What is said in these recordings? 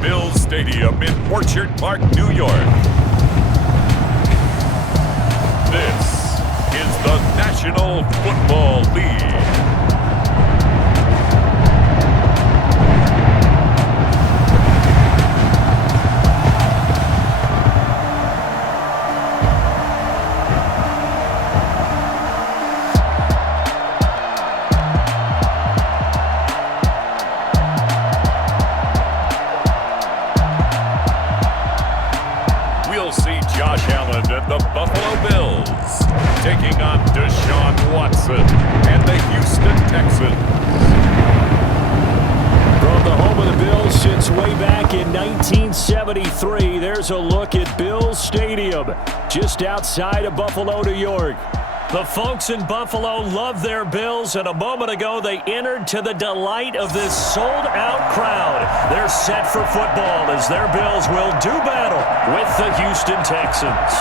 Bills Stadium in Orchard Park, New York. This is the National Football League. We'll see Josh Allen and the Buffalo Bills taking on Deshaun Watson and the Houston Texans. From the home of the Bills since way back in 1973, there's a look at Bills Stadium, just outside of Buffalo, New York. The folks in Buffalo love their Bills, and a moment ago they entered to the delight of this sold-out crowd. They're set for football as their Bills will do battle with the Houston Texans.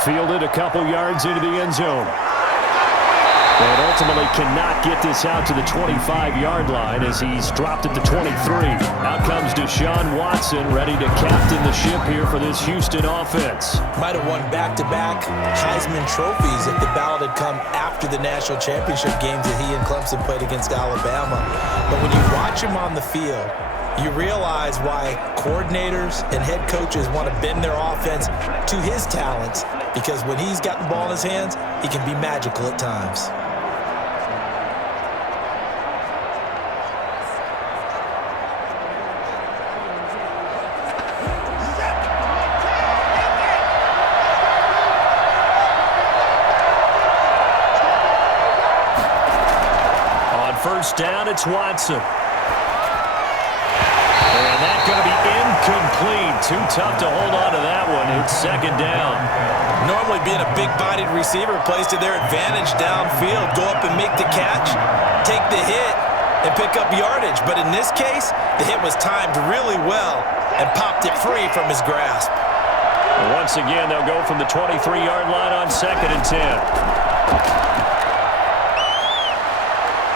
Fielded a couple yards into the end zone. And ultimately cannot get this out to the 25-yard line as he's dropped at the 23. Out comes Deshaun Watson, ready to captain the ship here for this Houston offense. Might have won back-to-back Heisman trophies if the ballot had come after the national championship games that he and Clemson played against Alabama. But when you watch him on the field, you realize why coordinators and head coaches want to bend their offense to his talents, because when he's got the ball in his hands, he can be magical at times. On first down, it's Watson. And that's going to be incomplete. Too tough to hold on to that one. It's second down. Normally being a big-bodied receiver plays to their advantage downfield. Go up and make the catch, take the hit, and pick up yardage. But in this case, the hit was timed really well and popped it free from his grasp. Once again, they'll go from the 23-yard line on second and 10.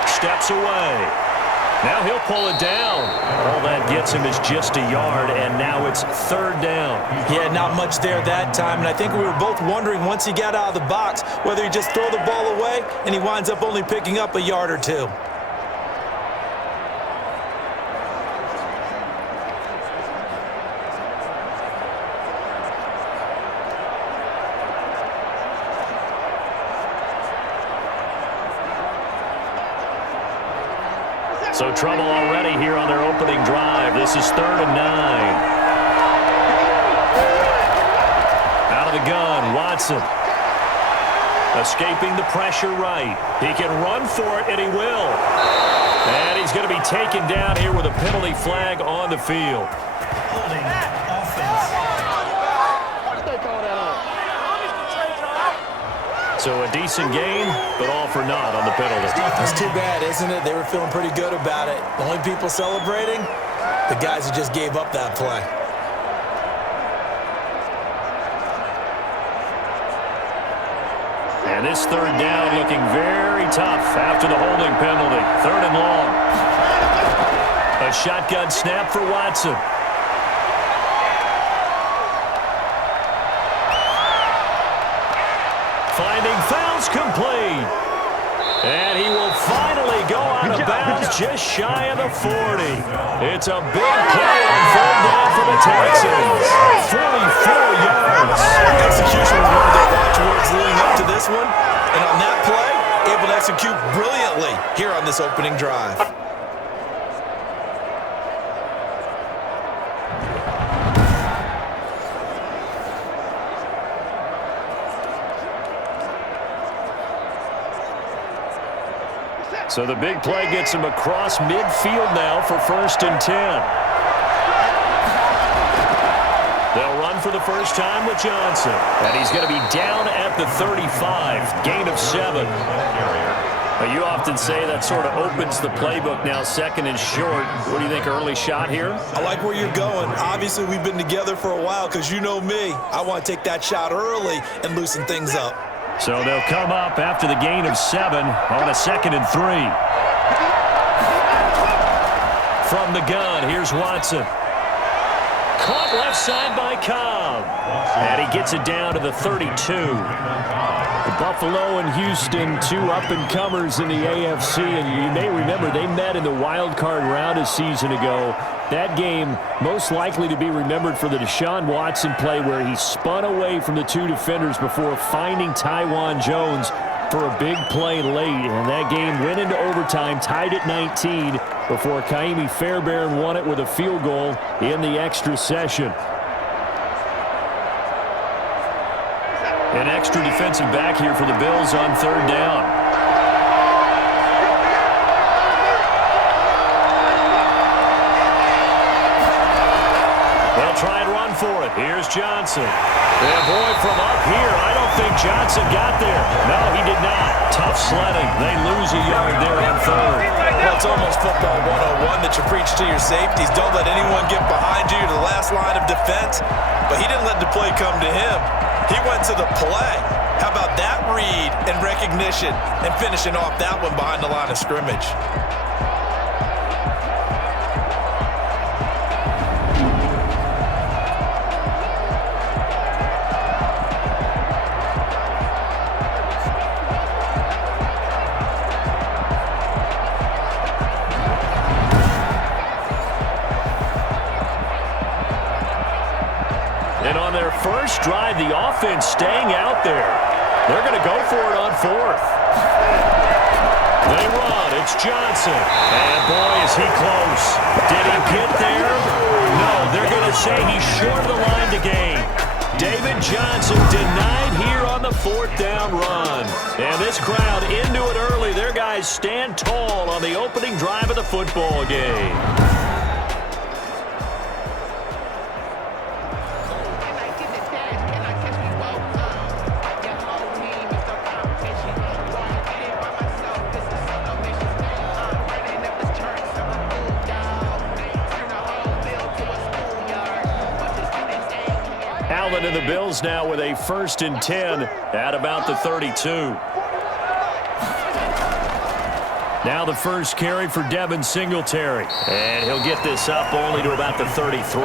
Steps away. Now he'll pull it down. All that gets him is just a yard, and now it's third down. Yeah, not much there that time, and I think we were both wondering once he got out of the box whether he just throw the ball away and he winds up only picking up a yard or two. So trouble already here on their opening drive. This is 3rd and 9. Out of the gun, Watson. Escaping the pressure right. He can run for it, and he will. And he's going to be taken down here with a penalty flag on the field. Holding offense. So a decent game, but all for naught on the penalty. That's too bad, isn't it? They were feeling pretty good about it. The only people celebrating, the guys who just gave up that play. And this third down looking very tough after the holding penalty. 3rd and long. A shotgun snap for Watson. Finding fouls complete. And he will finally go out of bounds just shy of the 40. It's a big play on 3rd down for the Texans. 44 yards. Execution was one of their watchwords leading up to this one. And on that play, able to execute brilliantly here on this opening drive. So the big play gets him across midfield now for 1st and 10. They'll run for the first time with Johnson. And he's going to be down at the 35. Gain of 7. You often say that sort of opens the playbook now, 2nd and short. What do you think, early shot here? I like where you're going. Obviously, we've been together for a while because you know me. I want to take that shot early and loosen things up. So they'll come up after the gain of 7 on a 2nd and 3. From the gun, here's Watson. Caught left side by Cobb. And he gets it down to the 32. Buffalo and Houston, 2 up-and-comers in the AFC, and you may remember they met in the wild card round a season ago. That game most likely to be remembered for the Deshaun Watson play where he spun away from the 2 defenders before finding Tywan Jones for a big play late, and that game went into overtime, tied at 19, before Kaimi Fairbairn won it with a field goal in the extra session. An extra defensive back here for the Bills on 3rd down. They'll try and run for it. Here's Johnson. And boy, from up here, I don't think Johnson got there. No, he did not. Tough sledding. They lose a yard there on 3rd. Well, it's almost football 101 that you preach to your safeties. Don't let anyone get behind you to the last line of defense. But he didn't let the play come to him. He went to the play. How about that read and recognition and finishing off that one behind the line of scrimmage? And on their first drive, the offense staying out there. They're going to go for it on 4th. They run. It's Johnson. And boy, is he close. Did he get there? No, they're going to say he's short of the line to gain. David Johnson denied here on the 4th down run. And this crowd into it early. Their guys stand tall on the opening drive of the football game. Allen and the Bills now with a 1st and 10 at about the 32. Now the first carry for Devin Singletary. And he'll get this up only to about the 33.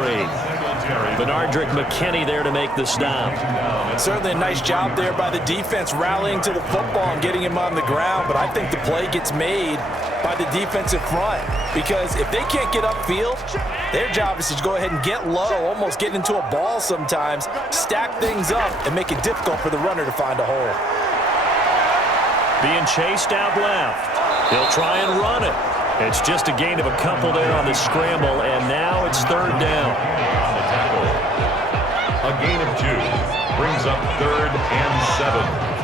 Benardrick McKinney there to make the stop. Certainly a nice job there by the defense rallying to the football and getting him on the ground. But I think the play gets made by the defensive front. Because if they can't get upfield, their job is to go ahead and get low, almost get into a ball sometimes, stack things up, and make it difficult for the runner to find a hole. Being chased out left. He'll try and run it. It's just a gain of a couple there on the scramble, and now it's 3rd down. A gain of 2 brings up 3rd and 7.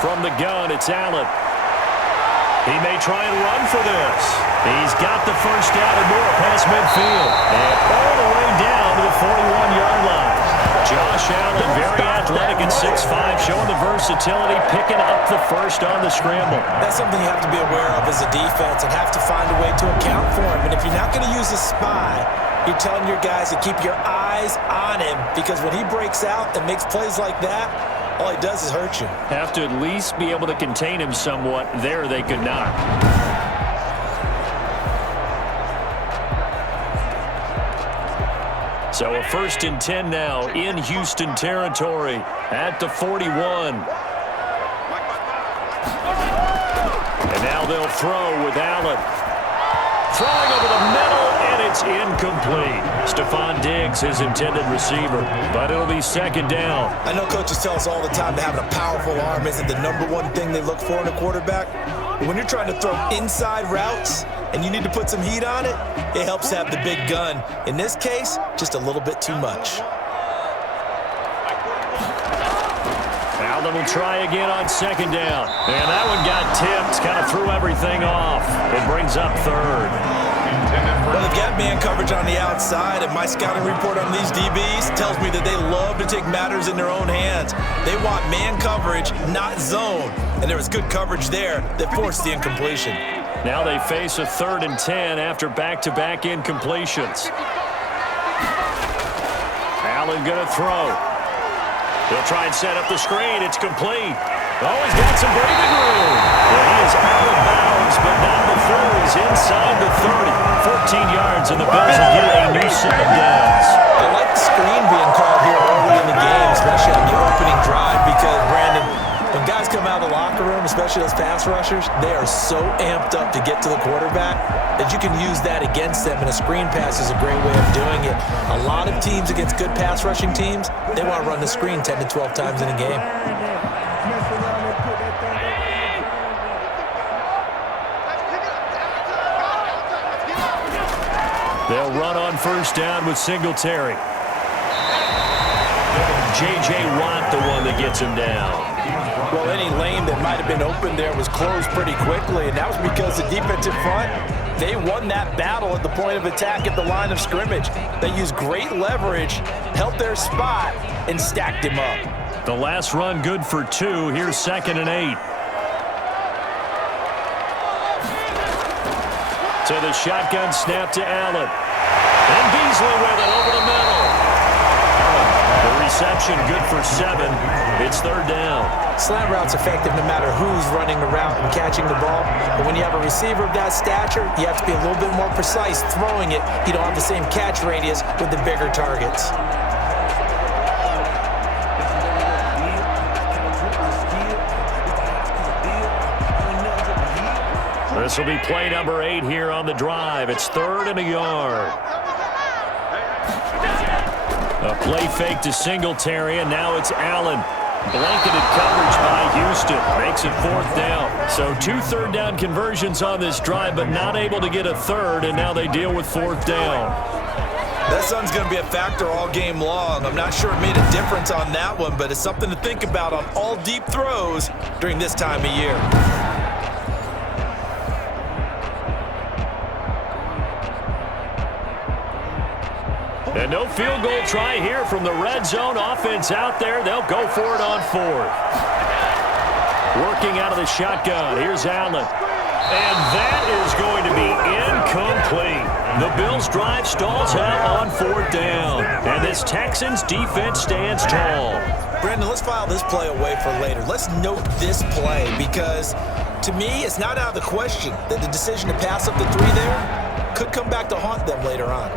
From the gun, it's Allen. He may try and run for this. He's got the first down and more past midfield. And all the way down to the 41-yard line. Josh Allen, very athletic at 6'5", showing the versatility, picking up the first on the scramble. That's something you have to be aware of as a defense and have to find a way to account for him. And if you're not going to use a spy, you're telling your guys to keep your eyes on him, because when he breaks out and makes plays like that, all he does is hurt you. Have to at least be able to contain him somewhat. There they could not. So a 1st and 10 now in Houston territory at the 41. And now they'll throw with Allen. Throwing over the middle, and it's incomplete. Stephon Diggs, his intended receiver, but it'll be 2nd down. I know coaches tell us all the time that having a powerful arm isn't the #1 thing they look for in a quarterback. But when you're trying to throw inside routes and you need to put some heat on it, it helps to have the big gun. In this case, just a little bit too much. Allen will try again on second down. And that one got tipped, kind of threw everything off. It brings up third. Well, they've got man coverage on the outside, and my scouting report on these DBs tells me that they love to take matters in their own hands. They want man coverage, not zone. And there was good coverage there that forced the incompletion. Now they face a 3rd and 10 after back-to-back incompletions. Allen going to throw. He'll try and set up the screen. It's complete. Oh, he's got some breathing room. Well, he is out of bounds, but not before he's inside the 30. 14 yards, and the Bills will get a new set of downs. I like the screen being called here early in the game, especially on the opening drive, because, Brandon, when guys come out of the locker room, especially those pass rushers, they are so amped up to get to the quarterback that you can use that against them, and a screen pass is a great way of doing it. A lot of teams against good pass rushing teams, they want to run the screen 10 to 12 times in a game. They'll run on first down with Singletary. J.J. Watt, the one that gets him down. Well, any lane that might have been open there was closed pretty quickly, and that was because the defensive front, they won that battle at the point of attack at the line of scrimmage. They used great leverage, held their spot, and stacked him up. The last run good for 2. Here's 2nd and 8. To the shotgun snap to Allen. And Beasley with it over the middle. The reception good for 7. It's 3rd down. Slant route's effective no matter who's running the route and catching the ball. But when you have a receiver of that stature, you have to be a little bit more precise throwing it. You don't have the same catch radius with the bigger targets. This will be play number 8 here on the drive. It's 3rd and a yard. A play fake to Singletary, and now it's Allen. Blanketed coverage by Houston. Makes it 4th down. So 2 third-down conversions on this drive, but not able to get a 3rd, and now they deal with 4th down. That sun's going to be a factor all game long. I'm not sure it made a difference on that one, but it's something to think about on all deep throws during this time of year. And no field goal try here from the red zone. Offense out there. They'll go for it on 4th. Working out of the shotgun. Here's Allen. And that is going to be incomplete. The Bills' drive stalls out on 4th down. And this Texans defense stands tall. Brandon, let's file this play away for later. Let's note this play because, to me, it's not out of the question that the decision to pass up the 3 there could come back to haunt them later on.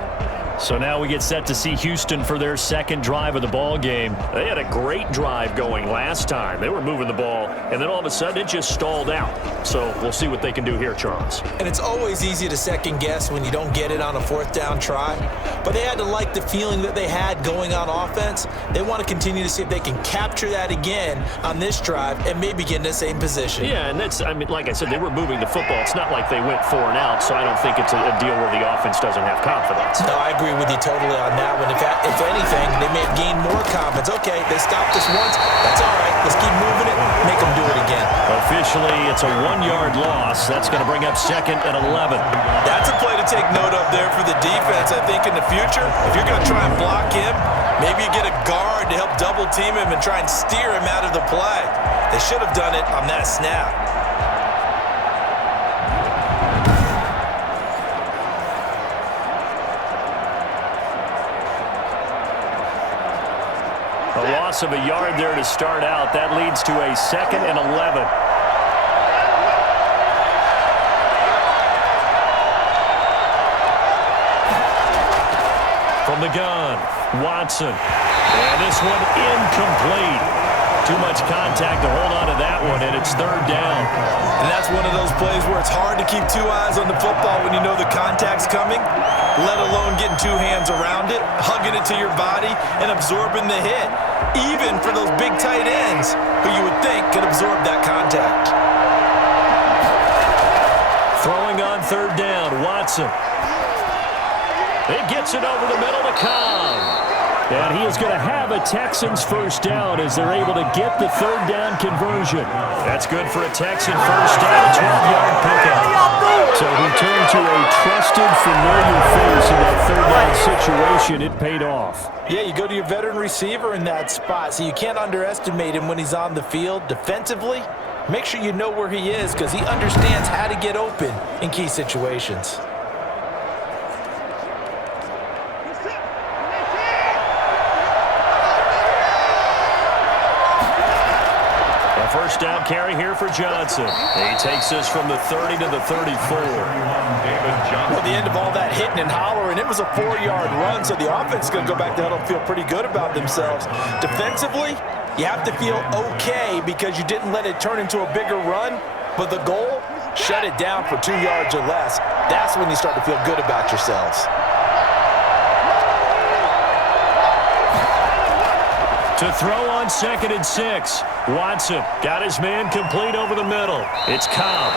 So now we get set to see Houston for their 2nd drive of the ball game. They had a great drive going last time. They were moving the ball, and then all of a sudden it just stalled out. So we'll see what they can do here, Charles. And it's always easy to second guess when you don't get it on a 4th down try. But they had to like the feeling that they had going on offense. They want to continue to see if they can capture that again on this drive and maybe get in the same position. Yeah, and that's, I mean, like I said, they were moving the football. It's not like they went 4 and out, so I don't think it's a deal where the offense doesn't have confidence. No, I agree with you totally on that one. If anything, they may have gained more confidence. Okay, they stopped us once. That's all right. Let's keep moving it. Make them do it again. Officially, it's a 1-yard loss. That's going to bring up 2nd and 11. That's a play to take note of there for the defense. I think in the future, if you're going to try and block him, maybe you get a guard to help double team him and try and steer him out of the play. They should have done it on that snap. A loss of a yard there to start out. That leads to a 2nd and 11. From the gun, Watson. And this one incomplete. Too much contact to hold on to that one, and it's 3rd down. And that's one of those plays where it's hard to keep 2 eyes on the football when you know the contact's coming, let alone getting 2 hands around it, hugging it to your body, and absorbing the hit, even for those big tight ends who you would think could absorb that contact. Throwing on third down. Watson. It gets it over the middle to Cobb. And he is going to have a Texans first down as they're able to get the third down conversion. That's good for a Texan first down, a 12-yard pickup. So he turned to a trusted, familiar face in that third down situation. It paid off. Yeah, you go to your veteran receiver in that spot, so you can't underestimate him when he's on the field. Defensively, make sure you know where he is because he understands how to get open in key situations. First down carry here for Johnson. He takes this from the 30 to the 34. Well, the end of all that hitting and hollering, it was a 4-yard run, so the offense is going to go back to huddle and feel pretty good about themselves. Defensively, you have to feel okay because you didn't let it turn into a bigger run, but the goal, shut it down for 2 yards or less. That's when you start to feel good about yourselves. To throw on 2nd and 6. Watson got his man complete over the middle. It's Cobb.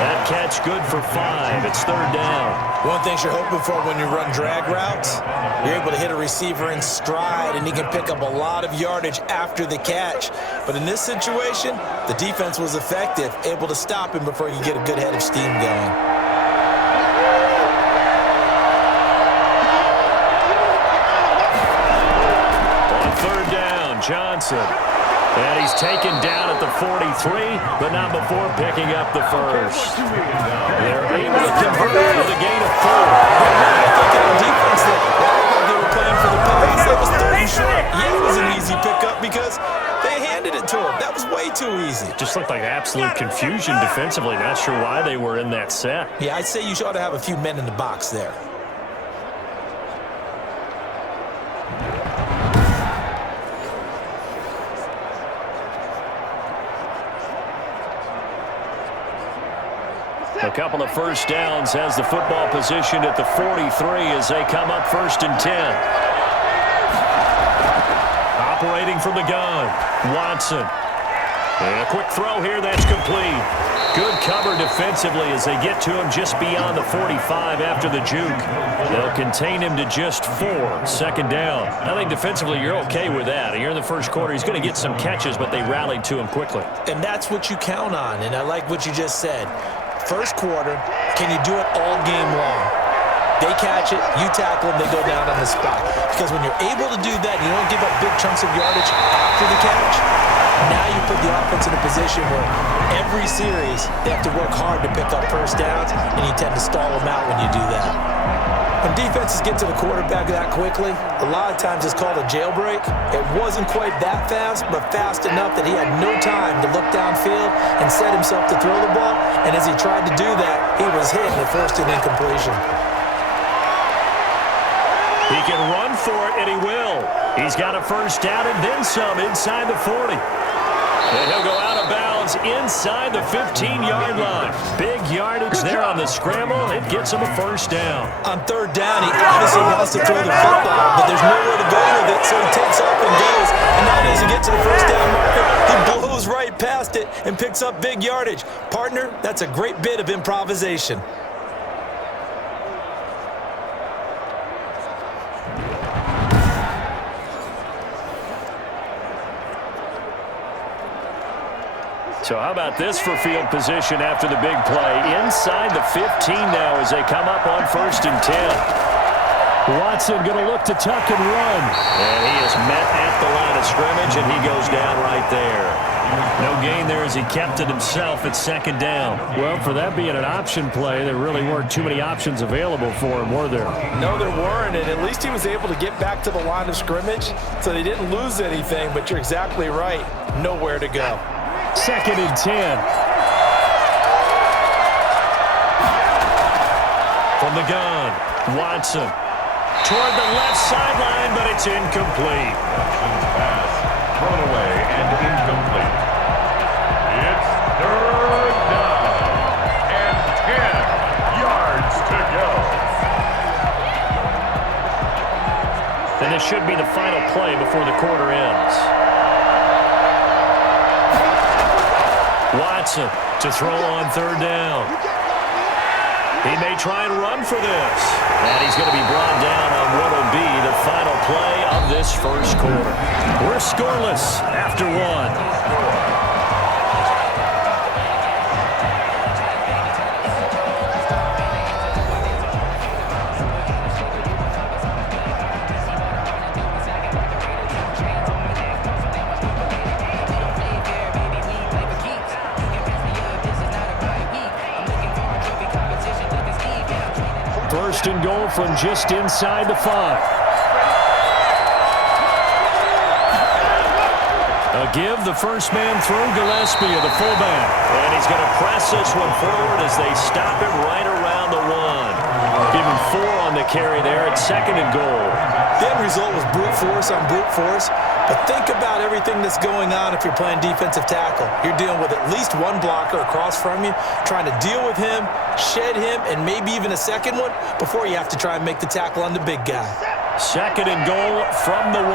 That catch good for 5. It's third down. One thing you're hoping for when you run drag routes, you're able to hit a receiver in stride, and he can pick up a lot of yardage after the catch. But in this situation, the defense was effective, able to stop him before he could get a good head of steam going. Johnson. And he's taken down at the 43, but not before picking up the first. They're able to convert with a gain of 4. Defense there. They were playing for the pass. That was 30 short. Yeah, it was an easy pickup because they handed it to him. That was way too easy. Just looked like absolute confusion defensively. Not sure why they were in that set. Yeah, I'd say you ought to have a few men in the box there. A couple of first downs has the football positioned at the 43 as they come up 1st and 10. Operating from the gun, Watson. And a quick throw here, that's complete. Good cover defensively as they get to him just beyond the 45 after the juke. They'll contain him to just 4, 2nd down. I think defensively you're okay with that. Here in the first quarter, he's going to get some catches, but they rallied to him quickly. And that's what you count on, and I like what you just said. First quarter, can you do it all game long? They catch it, you tackle them, they go down on the spot. Because when you're able to do that, you don't give up big chunks of yardage after the catch. Now you put the offense in a position where every series they have to work hard to pick up first downs, and you tend to stall them out when you do that. When defenses get to the quarterback that quickly, a lot of times it's called a jailbreak. It wasn't quite that fast, but fast enough that he had no time to look downfield and set himself to throw the ball. And as he tried to do that, he was hit and forced an incompletion. He can run for it, and he will. He's got a first down and then some inside the 40. And he'll go out of bounds inside the 15-yard line. Big yardage there on the scramble. It gets him a first down. On third down, he obviously wants to throw the football, but there's nowhere to go with it, so he takes off and goes. And now as he gets to the first down marker, he blows right past it and picks up big yardage. Partner, that's a great bit of improvisation. So how about this for field position after the big play? Inside the 15 now as they come up on 1st and 10. Watson going to look to tuck and run. And he is met at the line of scrimmage, and he goes down right there. No gain there as he kept it himself at 2nd down. Well, for that being an option play, there really weren't too many options available for him, were there? No, there weren't, and at least he was able to get back to the line of scrimmage, so they didn't lose anything, but you're exactly right. Nowhere to go. 2nd and 10. From the gun, Watson. Toward the left sideline, but it's incomplete. Pass thrown away and incomplete. It's third down and 10 yards to go. And this should be the final play before the quarter ends. Watson to throw on 3rd down. He may try and run for this. And he's going to be brought down on what will be the final play of this first quarter. We're scoreless after one. First and goal from just inside the 5. A give, the first man through, Gillespie, the fullback. And he's going to press this one forward as they stop him right around the 1. Give him 4 on the carry there at second and goal. The end result was brute force on brute force. But think about everything that's going on if you're playing defensive tackle. You're dealing with at least one blocker across from you, trying to deal with him, shed him, and maybe even a second one before you have to try and make the tackle on the big guy. Second and goal from the 1.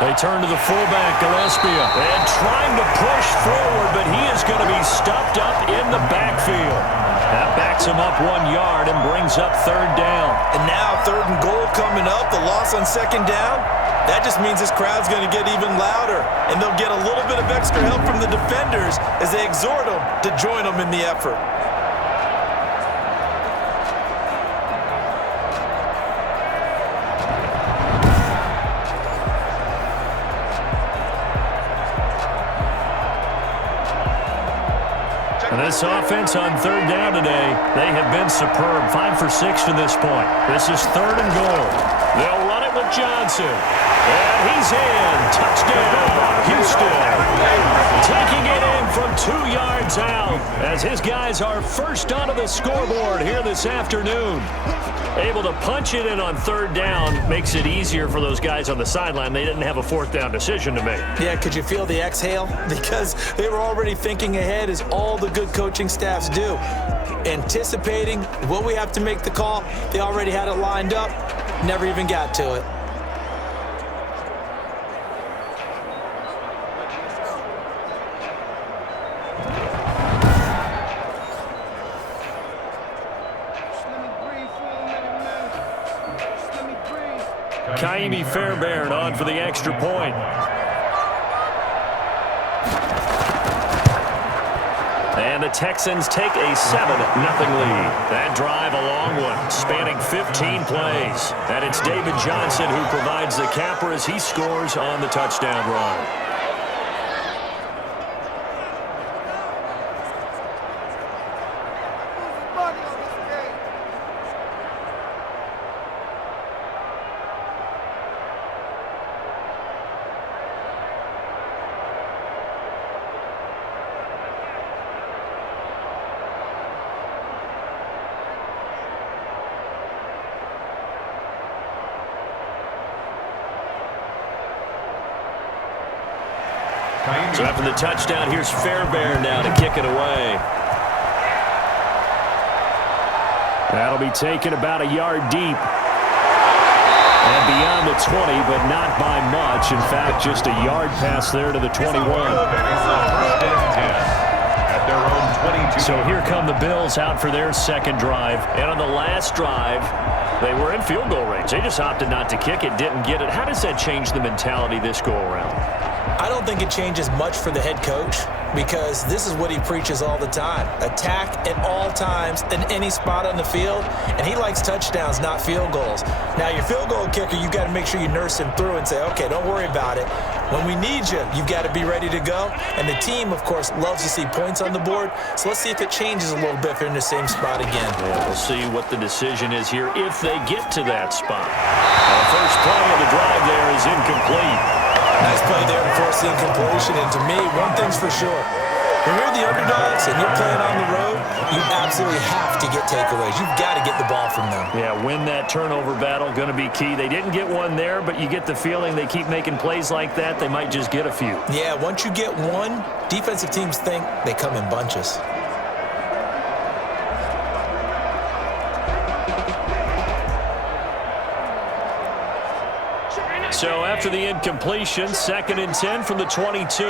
They turn to the fullback, Gillespie, and trying to push forward, but he is going to be stuffed up in the backfield. That backs him up 1 yard and brings up third down. And now third and goal coming up, the loss on second down. That just means this crowd's going to get even louder, and they'll get a little bit of extra help from the defenders as they exhort them to join them in the effort. This offense on third down today, they have been superb. 5 for 6 to this point. This is third and goal. They'll run it with Johnson. And he's in. Touchdown, Houston. Taking it in from 2 yards out as his guys are first onto the scoreboard here this afternoon. Able to punch it in on third down makes it easier for those guys on the sideline. They didn't have a fourth down decision to make. Yeah, could you feel the exhale? Because they were already thinking ahead, as all the good coaching staffs do. Anticipating what we have to make the call. They already had it lined up. Never even got to it. Kaimi Fairbairn on for the extra point. And the Texans take a 7-0 lead. That drive a long one, spanning 15 plays. And it's David Johnson who provides the capper as he scores on the touchdown run. So after the touchdown, here's Fairbairn now to kick it away. That'll be taken about a yard deep. And beyond the 20, but not by much. In fact, just a yard pass there to the 21. So here come the Bills out for their second drive. And on the last drive, they were in field goal range. They just opted not to kick it, didn't get it. How does that change the mentality this go-around? I don't think it changes much for the head coach, because this is what he preaches all the time. Attack at all times in any spot on the field, and he likes touchdowns, not field goals. Now, your field goal kicker, you've got to make sure you nurse him through and say, okay, don't worry about it. When we need you, you've got to be ready to go. And the team, of course, loves to see points on the board. So let's see if it changes a little bit if they're in the same spot again. Yeah, we'll see what the decision is here if they get to that spot. The first play of the drive there is incomplete. Nice play there to force the incompletion. And to me, one thing's for sure. When you're the underdogs and you're playing on the road, you absolutely have to get takeaways. You've got to get the ball from them. Yeah, win that turnover battle, going to be key. They didn't get one there, but you get the feeling they keep making plays like that, they might just get a few. Yeah, once you get one, defensive teams think they come in bunches. So after the incompletion, 2nd and 10 from the 22.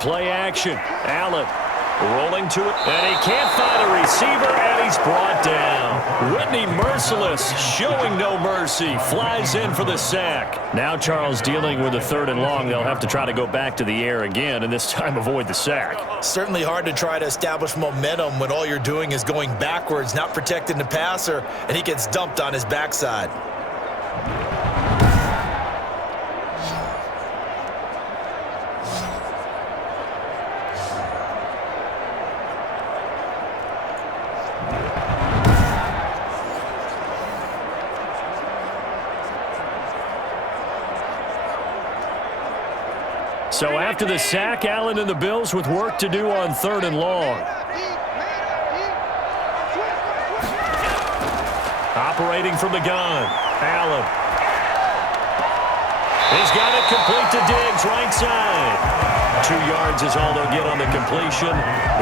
play action. Allen rolling to it, and he can't find a receiver, and he's brought down. Whitney merciless, showing no mercy, flies in for the sack. Now Charles dealing with a 3rd and long. They'll have to try to go back to the air again, and this time avoid the sack. Certainly hard to try to establish momentum when all you're doing is going backwards, not protecting the passer, and he gets dumped on his backside. So after the sack, Allen and the Bills with work to do on 3rd and long. Operating from the gun, Allen. He's got it complete to Diggs, right side. 2 yards is all they'll get on the completion.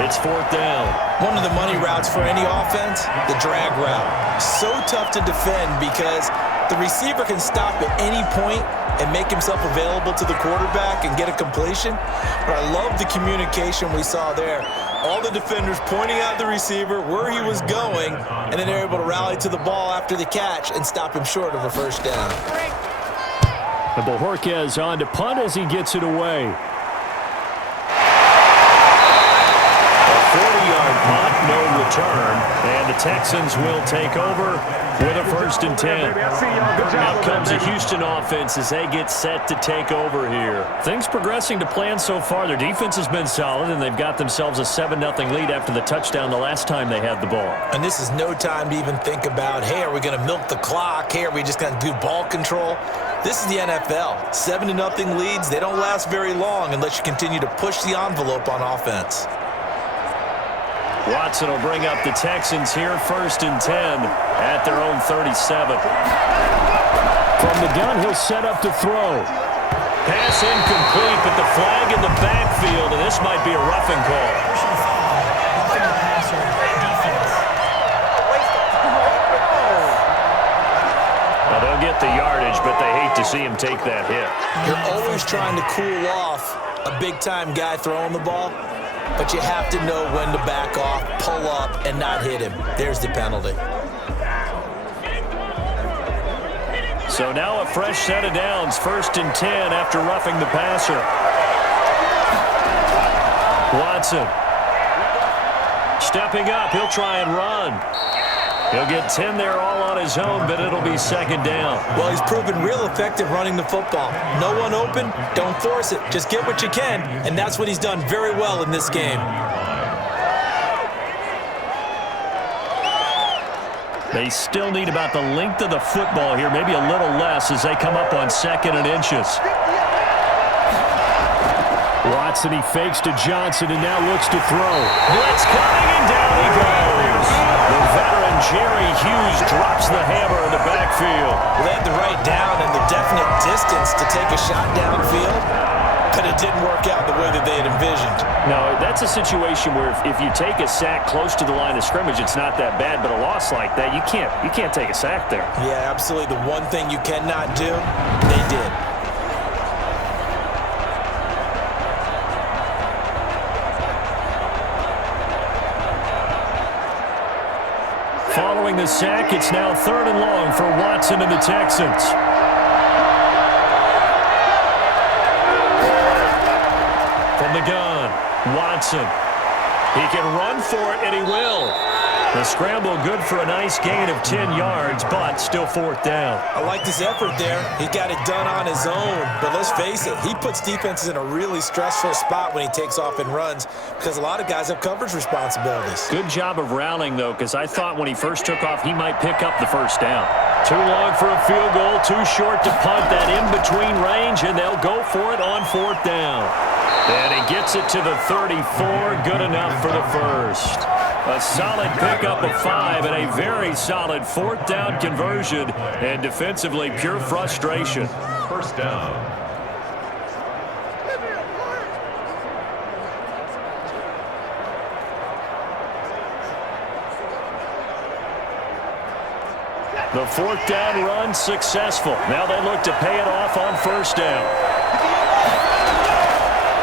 It's 4th down. One of the money routes for any offense, the drag route. So tough to defend because the receiver can stop at any point and make himself available to the quarterback and get a completion. But I love the communication we saw there. All the defenders pointing out the receiver, where he was going, and then they're able to rally to the ball after the catch and stop him short of a 1st down. And Bojorquez on to punt as he gets it away. A 40-yard punt, no return, and the Texans will take over with a 1st and 10. Out comes the Houston offense as they get set to take over here. Things progressing to plan so far. Their defense has been solid, and they've got themselves a 7-0 lead after the touchdown the last time they had the ball. And this is no time to even think about, hey, are we going to milk the clock? Hey, are we just going to do ball control? This is the NFL. 7-0 leads, they don't last very long unless you continue to push the envelope on offense. Watson will bring up the Texans here, 1st and 10 at their own 37. From the gun, he'll set up to throw. Pass incomplete, but the flag in the backfield, and this might be a roughing call. Now they'll get the yardage, but they hate to see him take that hit. You're always trying to cool off a big-time guy throwing the ball, but you have to know when to back off, pull up, and not hit him. There's the penalty. So now a fresh set of downs, 1st and 10 after roughing the passer. Watson. Stepping up, he'll try and run. He'll get 10 there all on his own, but it'll be 2nd down. Well, he's proven real effective running the football. No one open, don't force it. Just get what you can, and that's what he's done very well in this game. They still need about the length of the football here, maybe a little less as they come up on 2nd and inches. Watson, he fakes to Johnson and now looks to throw. Blitz coming and down he goes. The veteran Jerry Hughes drops the hammer in the backfield. They had the right down and the definite distance to take a shot downfield, but it didn't work out the way that they had envisioned. No, that's a situation where if you take a sack close to the line of scrimmage, it's not that bad, but a loss like that, you can't take a sack there. Yeah, absolutely. The one thing you cannot do, they did. Following the sack, it's now 3rd and long for Watson and the Texans. From the gun, Watson. He can run for it, and he will. The scramble good for a nice gain of 10 yards, but still 4th down. I like his effort there. He got it done on his own. But let's face it, he puts defenses in a really stressful spot when he takes off and runs because a lot of guys have coverage responsibilities. Good job of rallying, though, because I thought when he first took off, he might pick up the 1st down. Too long for a field goal, too short to punt that in-between range, and they'll go for it on 4th down. And he gets it to the 34, good enough for the 1st. A solid pickup of 5 and a very solid 4th down conversion, and defensively pure frustration. 1st down. The 4th down run successful. Now they look to pay it off on 1st down.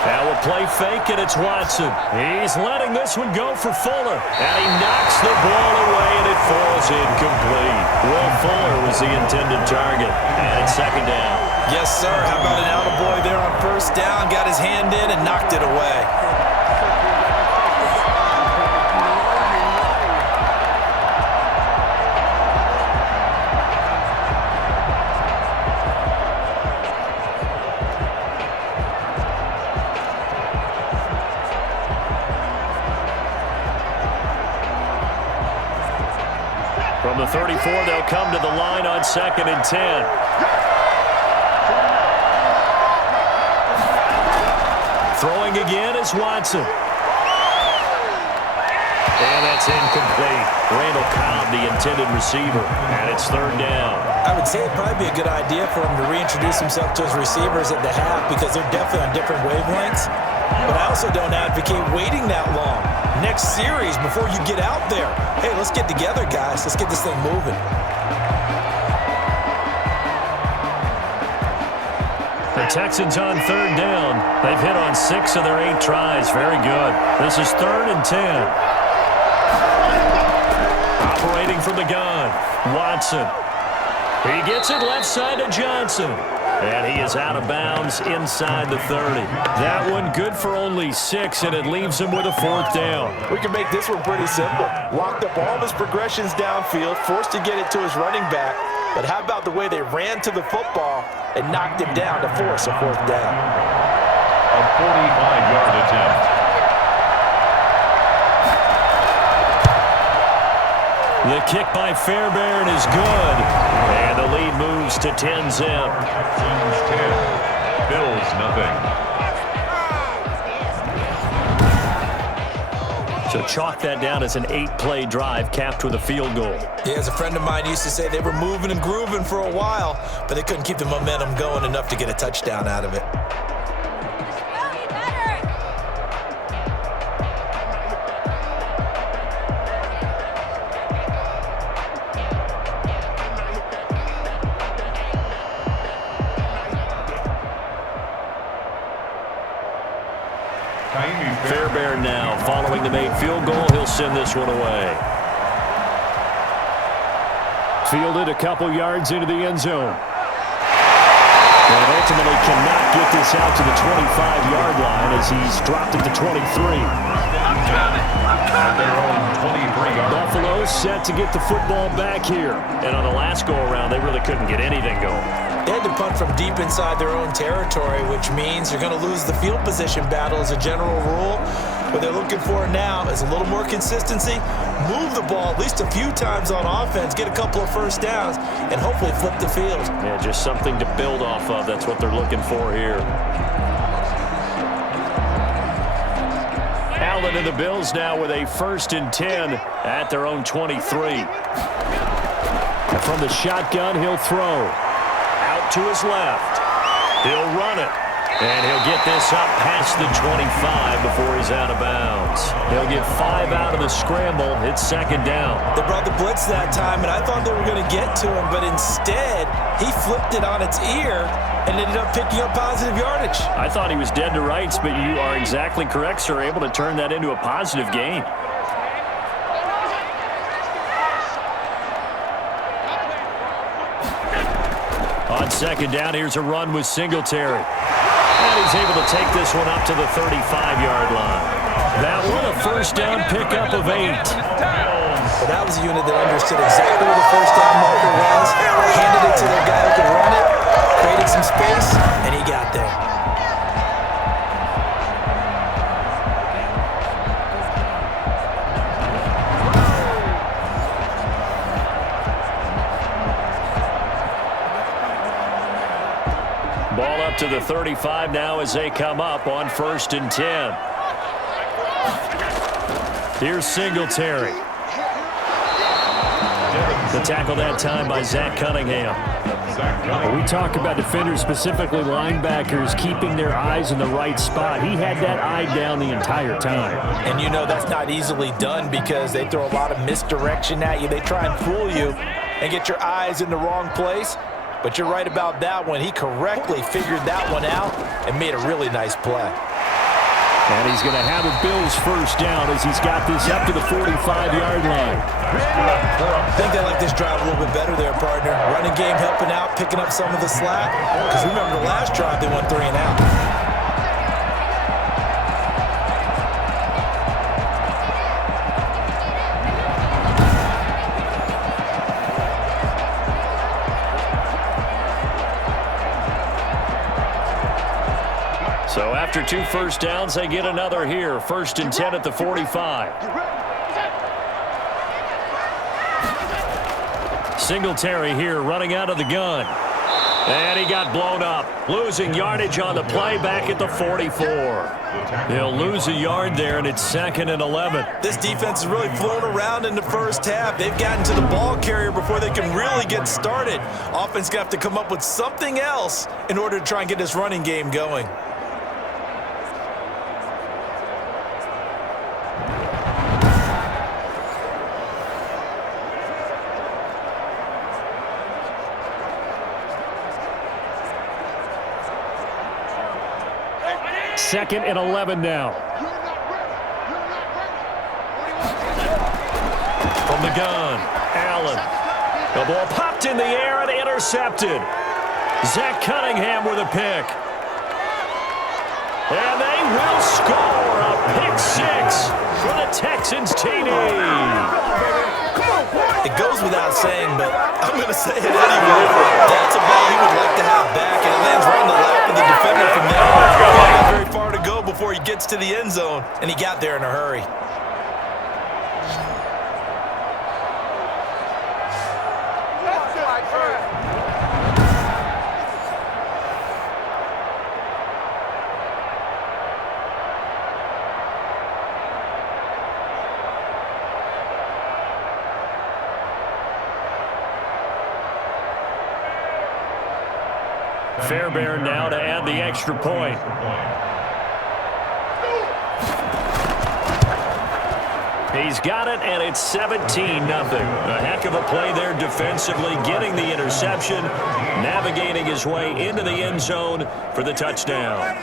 Now little play fake, and it's Watson. He's letting this one go for Fuller. And he knocks the ball away, and it falls incomplete. Will Fuller was the intended target. And it's second down. Yes, sir. How about an attaboy there on first down? Got his hand in and knocked it away. From the 34, they'll come to the line on 2nd and 10. Throwing again is Watson. And that's incomplete. Randall Cobb, the intended receiver, and it's 3rd down. I would say it'd probably be a good idea for him to reintroduce himself to his receivers at the half because they're definitely on different wavelengths. But I also don't advocate waiting that long. Next series, before you get out there, hey, let's get together, guys. Let's get this thing moving. The Texans on 3rd down. They've hit on 6 of their 8 tries. Very good. This is 3rd and 10. Operating from the gun, Watson. He gets it left side to Johnson. And he is out of bounds inside the 30. That one good for only 6, and it leaves him with a 4th down. We can make this one pretty simple. Locked up all of his progressions downfield, forced to get it to his running back. But how about the way they ran to the football and knocked him down to force a 4th down? A 45-yard attempt. The kick by Fairbairn is good. And the lead moves to 10-zip. Texans 10, Bills nothing. So chalk that down as an 8-play drive capped with a field goal. Yeah, as a friend of mine used to say, they were moving and grooving for a while, but they couldn't keep the momentum going enough to get a touchdown out of it. Fairbairn now, following the made field goal, he'll send this one away. Fielded a couple yards into the end zone. And ultimately cannot get this out to the 25-yard line as he's dropped it to 23. At their own 23-yard. Buffalo set to get the football back here. And on the last go-around, they really couldn't get anything going. They had to punt from deep inside their own territory, which means you're going to lose the field position battle as a general rule. What they're looking for now is a little more consistency, move the ball at least a few times on offense, get a couple of first downs, and hopefully flip the field. Yeah, just something to build off of. That's what they're looking for here. Allen and the Bills now with a 1st and 10 at their own 23. From the shotgun, he'll throw. Out to his left. He'll run it. And he'll get this up past the 25 before he's out of bounds. He'll get 5 out of the scramble. It's 2nd down. They brought the blitz that time, and I thought they were going to get to him, but instead, he flipped it on its ear and ended up picking up positive yardage. I thought he was dead to rights, but you are exactly correct, sir. Able to turn that into a positive gain. On 2nd down, here's a run with Singletary. And he's able to take this one up to the 35-yard line. That one, a 1st down pickup of 8. Well, that was a unit that understood exactly where the 1st down marker was, handed it to their guy who could run it, created some space, and he got there. Ball up to the 35 now as they come up on 1st and 10. Here's Singletary. The tackle that time by Zach Cunningham. When we talk about defenders, specifically linebackers, keeping their eyes in the right spot, he had that eye down the entire time. And you know that's not easily done because they throw a lot of misdirection at you. They try and fool you and get your eyes in the wrong place. But you're right about that one. He correctly figured that one out and made a really nice play. And he's going to have a Bills first down as he's got this up to the 45-yard line. I think they like this drive a little bit better there, partner. Running game helping out, picking up some of the slack. Because remember the last drive, they went 3 and out. So after 2 first downs, they get another here. 1st and 10 at the 45. Singletary here running out of the gun. And he got blown up. Losing yardage on the play back at the 44. They'll lose a yard there, and it's 2nd and 11. This defense is really flown around in the first half. They've gotten to the ball carrier before they can really get started. Offense going to have to come up with something else in order to try and get this running game going. Second and 11 now. From the gun, Allen. The ball popped in the air and intercepted. Zach Cunningham with a pick. And they will score a pick 6 for the Texans TD. It goes without saying, but I'm going to say it anyway. That's a ball he would like to have back, and it lands right in the lap of the defender from there. Not very far to go before he gets to the end zone, and he got there in a hurry. Fairbairn now to add the extra point. He's got it, and it's 17-0. A heck of a play there defensively, getting the interception, navigating his way into the end zone for the touchdown.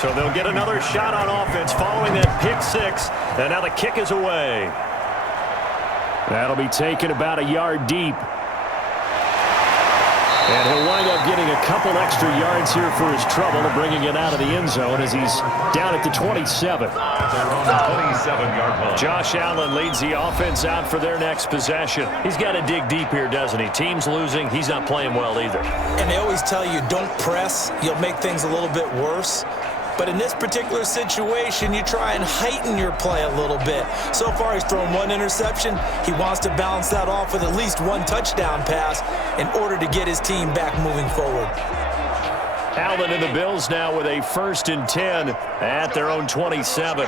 So they'll get another shot on offense following that pick 6. And now the kick is away. That'll be taken about a yard deep. And he'll wind up getting a couple extra yards here for his trouble and bringing it out of the end zone as he's down at the 27. They're on the 27-yard line. Josh Allen leads the offense out for their next possession. He's got to dig deep here, doesn't he? Team's losing. He's not playing well either. And they always tell you, don't press. You'll make things a little bit worse. But in this particular situation, you try and heighten your play a little bit. So far, he's thrown 1 interception. He wants to balance that off with at least 1 touchdown pass in order to get his team back moving forward. Allen and the Bills now with a 1st and 10 at their own 27.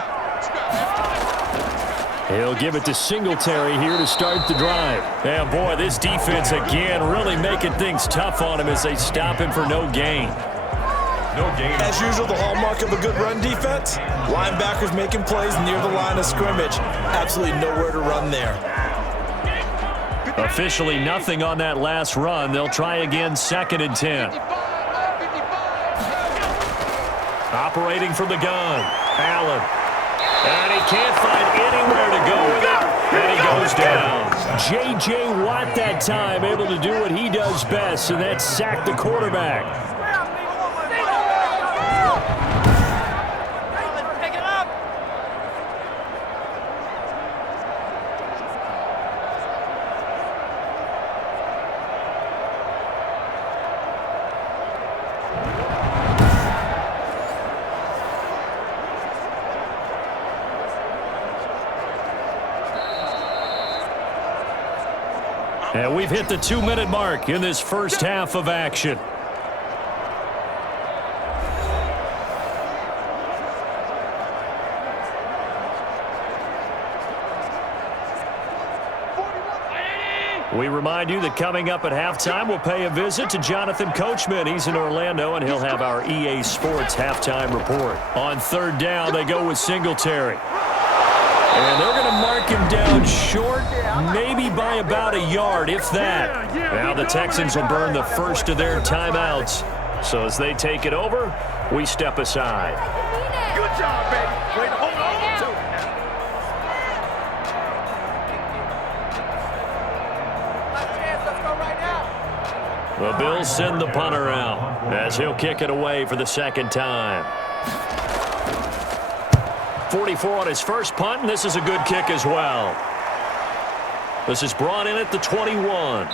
He'll give it to Singletary here to start the drive. And boy, this defense again really making things tough on him as they stop him for no gain. No gain. As usual, the hallmark of a good run defense, linebackers making plays near the line of scrimmage. Absolutely nowhere to run there. Officially nothing on that last run. They'll try again 2nd and 10. Operating from the gun, Allen. And he can't find anywhere to go with it. And he goes down. J.J. Watt that time able to do what he does best, and that's sack the quarterback. And we've hit the 2-minute mark in this first half of action. We remind you that coming up at halftime, we'll pay a visit to Jonathan Coachman. He's in Orlando, and he'll have our EA Sports halftime report. On third down, they go with Singletary. And they're going to mark him down short, maybe by about a yard, if that. Now the Texans will burn the first of their timeouts. So as they take it over, we step aside. Good job, baby. Way to hold on to it. The Bills send the punter out as he'll kick it away for the second time. 44 on his first punt, and this is a good kick as well. This is brought in at the 21.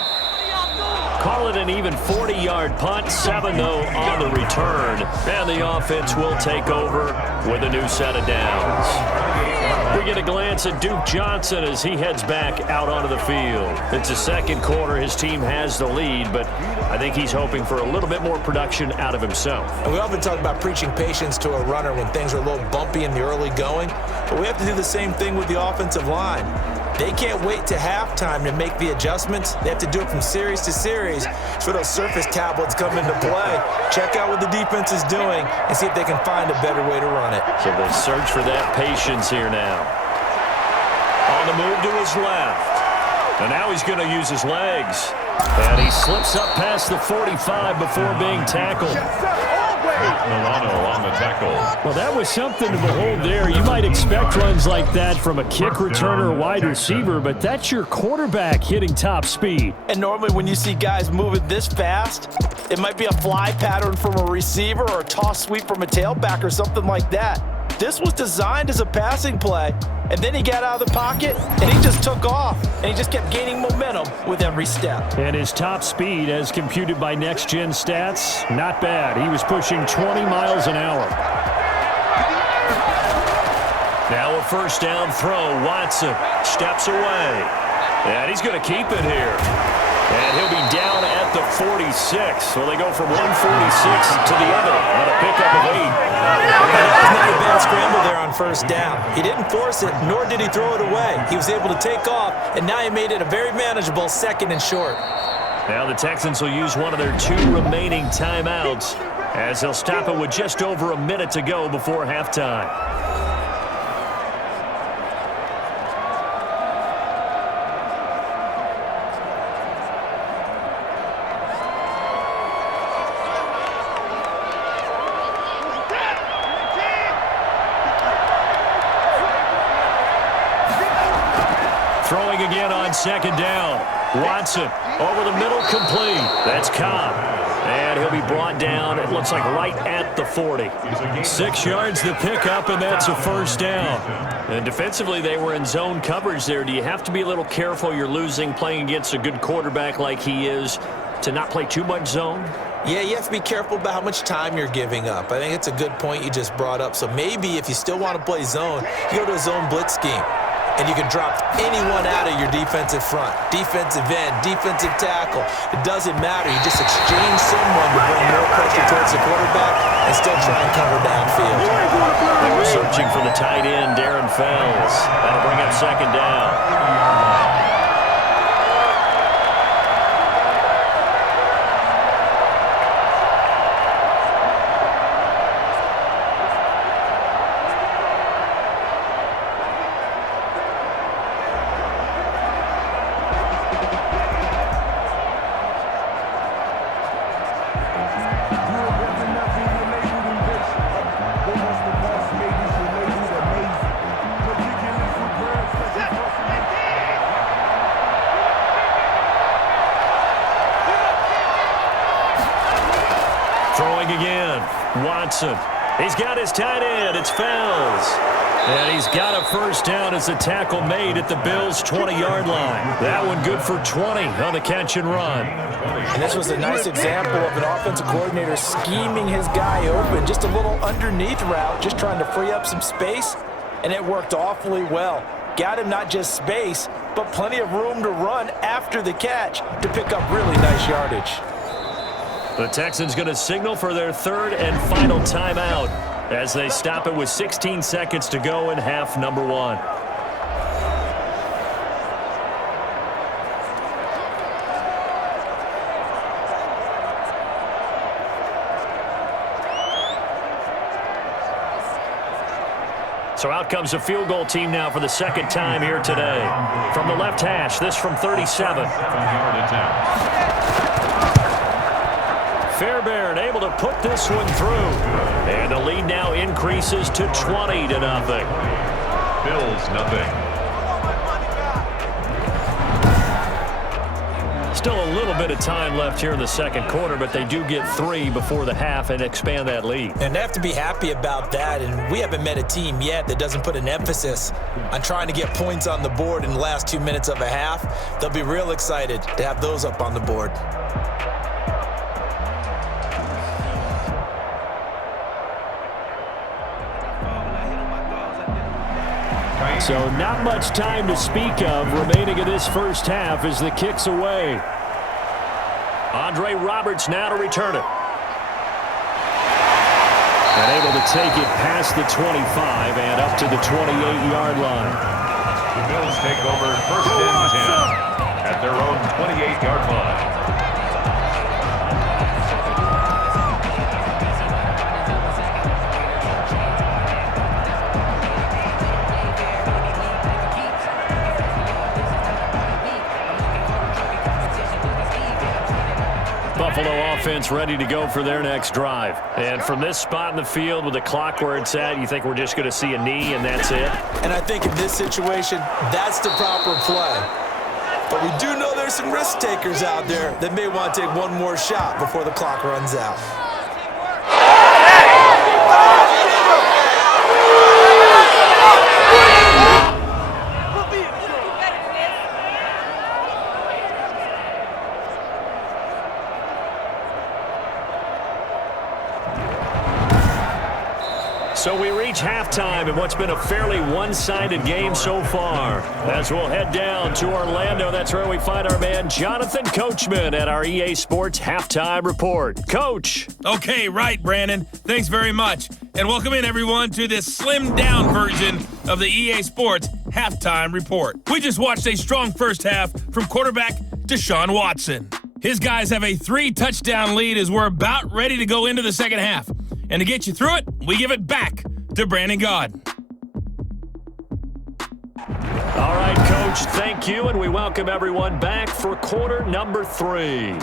Call it an even 40-yard punt, 7 though on the return, and the offense will take over with a new set of downs. We get a glance at Duke Johnson as he heads back out onto the field. It's the second quarter. His team has the lead, but I think he's hoping for a little bit more production out of himself. And we often talk about preaching patience to a runner when things are a little bumpy in the early going, but we have to do the same thing with the offensive line. They can't wait to halftime to make the adjustments. They have to do it from series to series. So those surface tablets come into play. Check out what the defense is doing and see if they can find a better way to run it. So they search for that patience here now. On the move to his left. And now he's going to use his legs. And he slips up past the 45 before being tackled. Milano on the tackle. Well, that was something to behold there. You might expect runs like that from a kick returner or wide receiver, but that's your quarterback hitting top speed. And normally when you see guys moving this fast, it might be a fly pattern from a receiver or a toss sweep from a tailback or something like that. This was designed as a passing play, and then he got out of the pocket, and he just took off, and he just kept gaining momentum with every step. And his top speed, as computed by Next Gen Stats, not bad. He was pushing 20 miles an hour. Now a first down throw. Watson steps away, and he's going to keep it here. And he'll be down at the 46. So they go from 146 to the other on a pickup of 8. That was not a bad scramble there on first down. He didn't force it, nor did he throw it away. He was able to take off, and now he made it a very manageable second and short. Now the Texans will use one of their 2 remaining timeouts as they'll stop it with just over a minute to go before halftime. Throwing again on second down. Watson over the middle, complete. That's Cobb. And he'll be brought down, it looks like right at the 40. 6 yards the pickup, and that's a first down. And defensively, they were in zone coverage there. Do you have to be a little careful? You're losing, playing against a good quarterback like he is, to not play too much zone? Yeah, you have to be careful about how much time you're giving up. I think it's a good point you just brought up. So maybe if you still want to play zone, you go to a zone blitz scheme. And you can drop anyone out of your defensive front, defensive end, defensive tackle. It doesn't matter. You just exchange someone to bring more pressure towards the quarterback and still try and cover downfield. They were searching for the tight end, Darren Fells. That'll bring up second down. Throwing again, Watson. He's got his tight end, it's Fells. And he's got a first down as the tackle made at the Bills' 20-yard line. That one good for 20 on the catch and run. And this was a nice example of an offensive coordinator scheming his guy open, just a little underneath route, just trying to free up some space, and it worked awfully well. Got him not just space, but plenty of room to run after the catch to pick up really nice yardage. The Texans going to signal for their third and final timeout as they stop it with 16 seconds to go in half number 1. So out comes a field goal team now for the second time here today. From the left hash, this from 37. Fairbairn able to put this one through. And the lead now increases to 20-0. Bills nothing. Still a little bit of time left here in the second quarter, but they do get 3 before the half and expand that lead. And they have to be happy about that, and we haven't met a team yet that doesn't put an emphasis on trying to get points on the board in the last 2 minutes of a half. They'll be real excited to have those up on the board. So not much time to speak of remaining in this first half as the kick's away. Andre Roberts now to return it. And able to take it past the 25 and up to the 28-yard line. The Bills take over first and 10 at their own 28-yard line. Buffalo offense ready to go for their next drive. And from this spot in the field with the clock where it's at, you think we're just going to see a knee and that's it? And I think in this situation, that's the proper play. But we do know there's some risk takers out there that may want to take one more shot before the clock runs out. So we reach halftime in what's been a fairly one-sided game so far. As we'll head down to Orlando, that's where we find our man Jonathan Coachman at our EA Sports Halftime Report. Coach. Okay, right, Brandon. Thanks very much. And welcome in, everyone, to this slimmed-down version of the EA Sports Halftime Report. We just watched a strong first half from quarterback Deshaun Watson. His guys have a 3-touchdown lead as we're about ready to go into the second half. And to get you through it, we give it back to Brandon Gaud. All right, Coach, thank you, and we welcome everyone back for quarter number 3.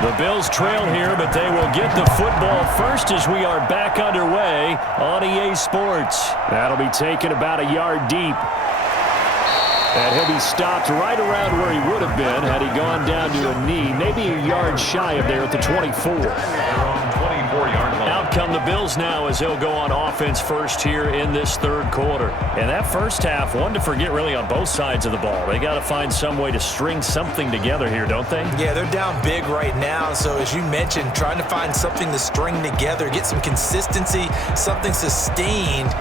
The Bills trail here, but they will get the football first as we are back underway on EA Sports. That'll be taken about a yard deep. And he'll be stopped right around where he would have been had he gone down to a knee, maybe a yard shy of there at the 24. Out come the Bills now as they'll go on offense first here in this third quarter. And that first half, one to forget really on both sides of the ball. They got to find some way to string something together here, don't they? Yeah, they're down big right now. So as you mentioned, trying to find something to string together, get some consistency, something sustained,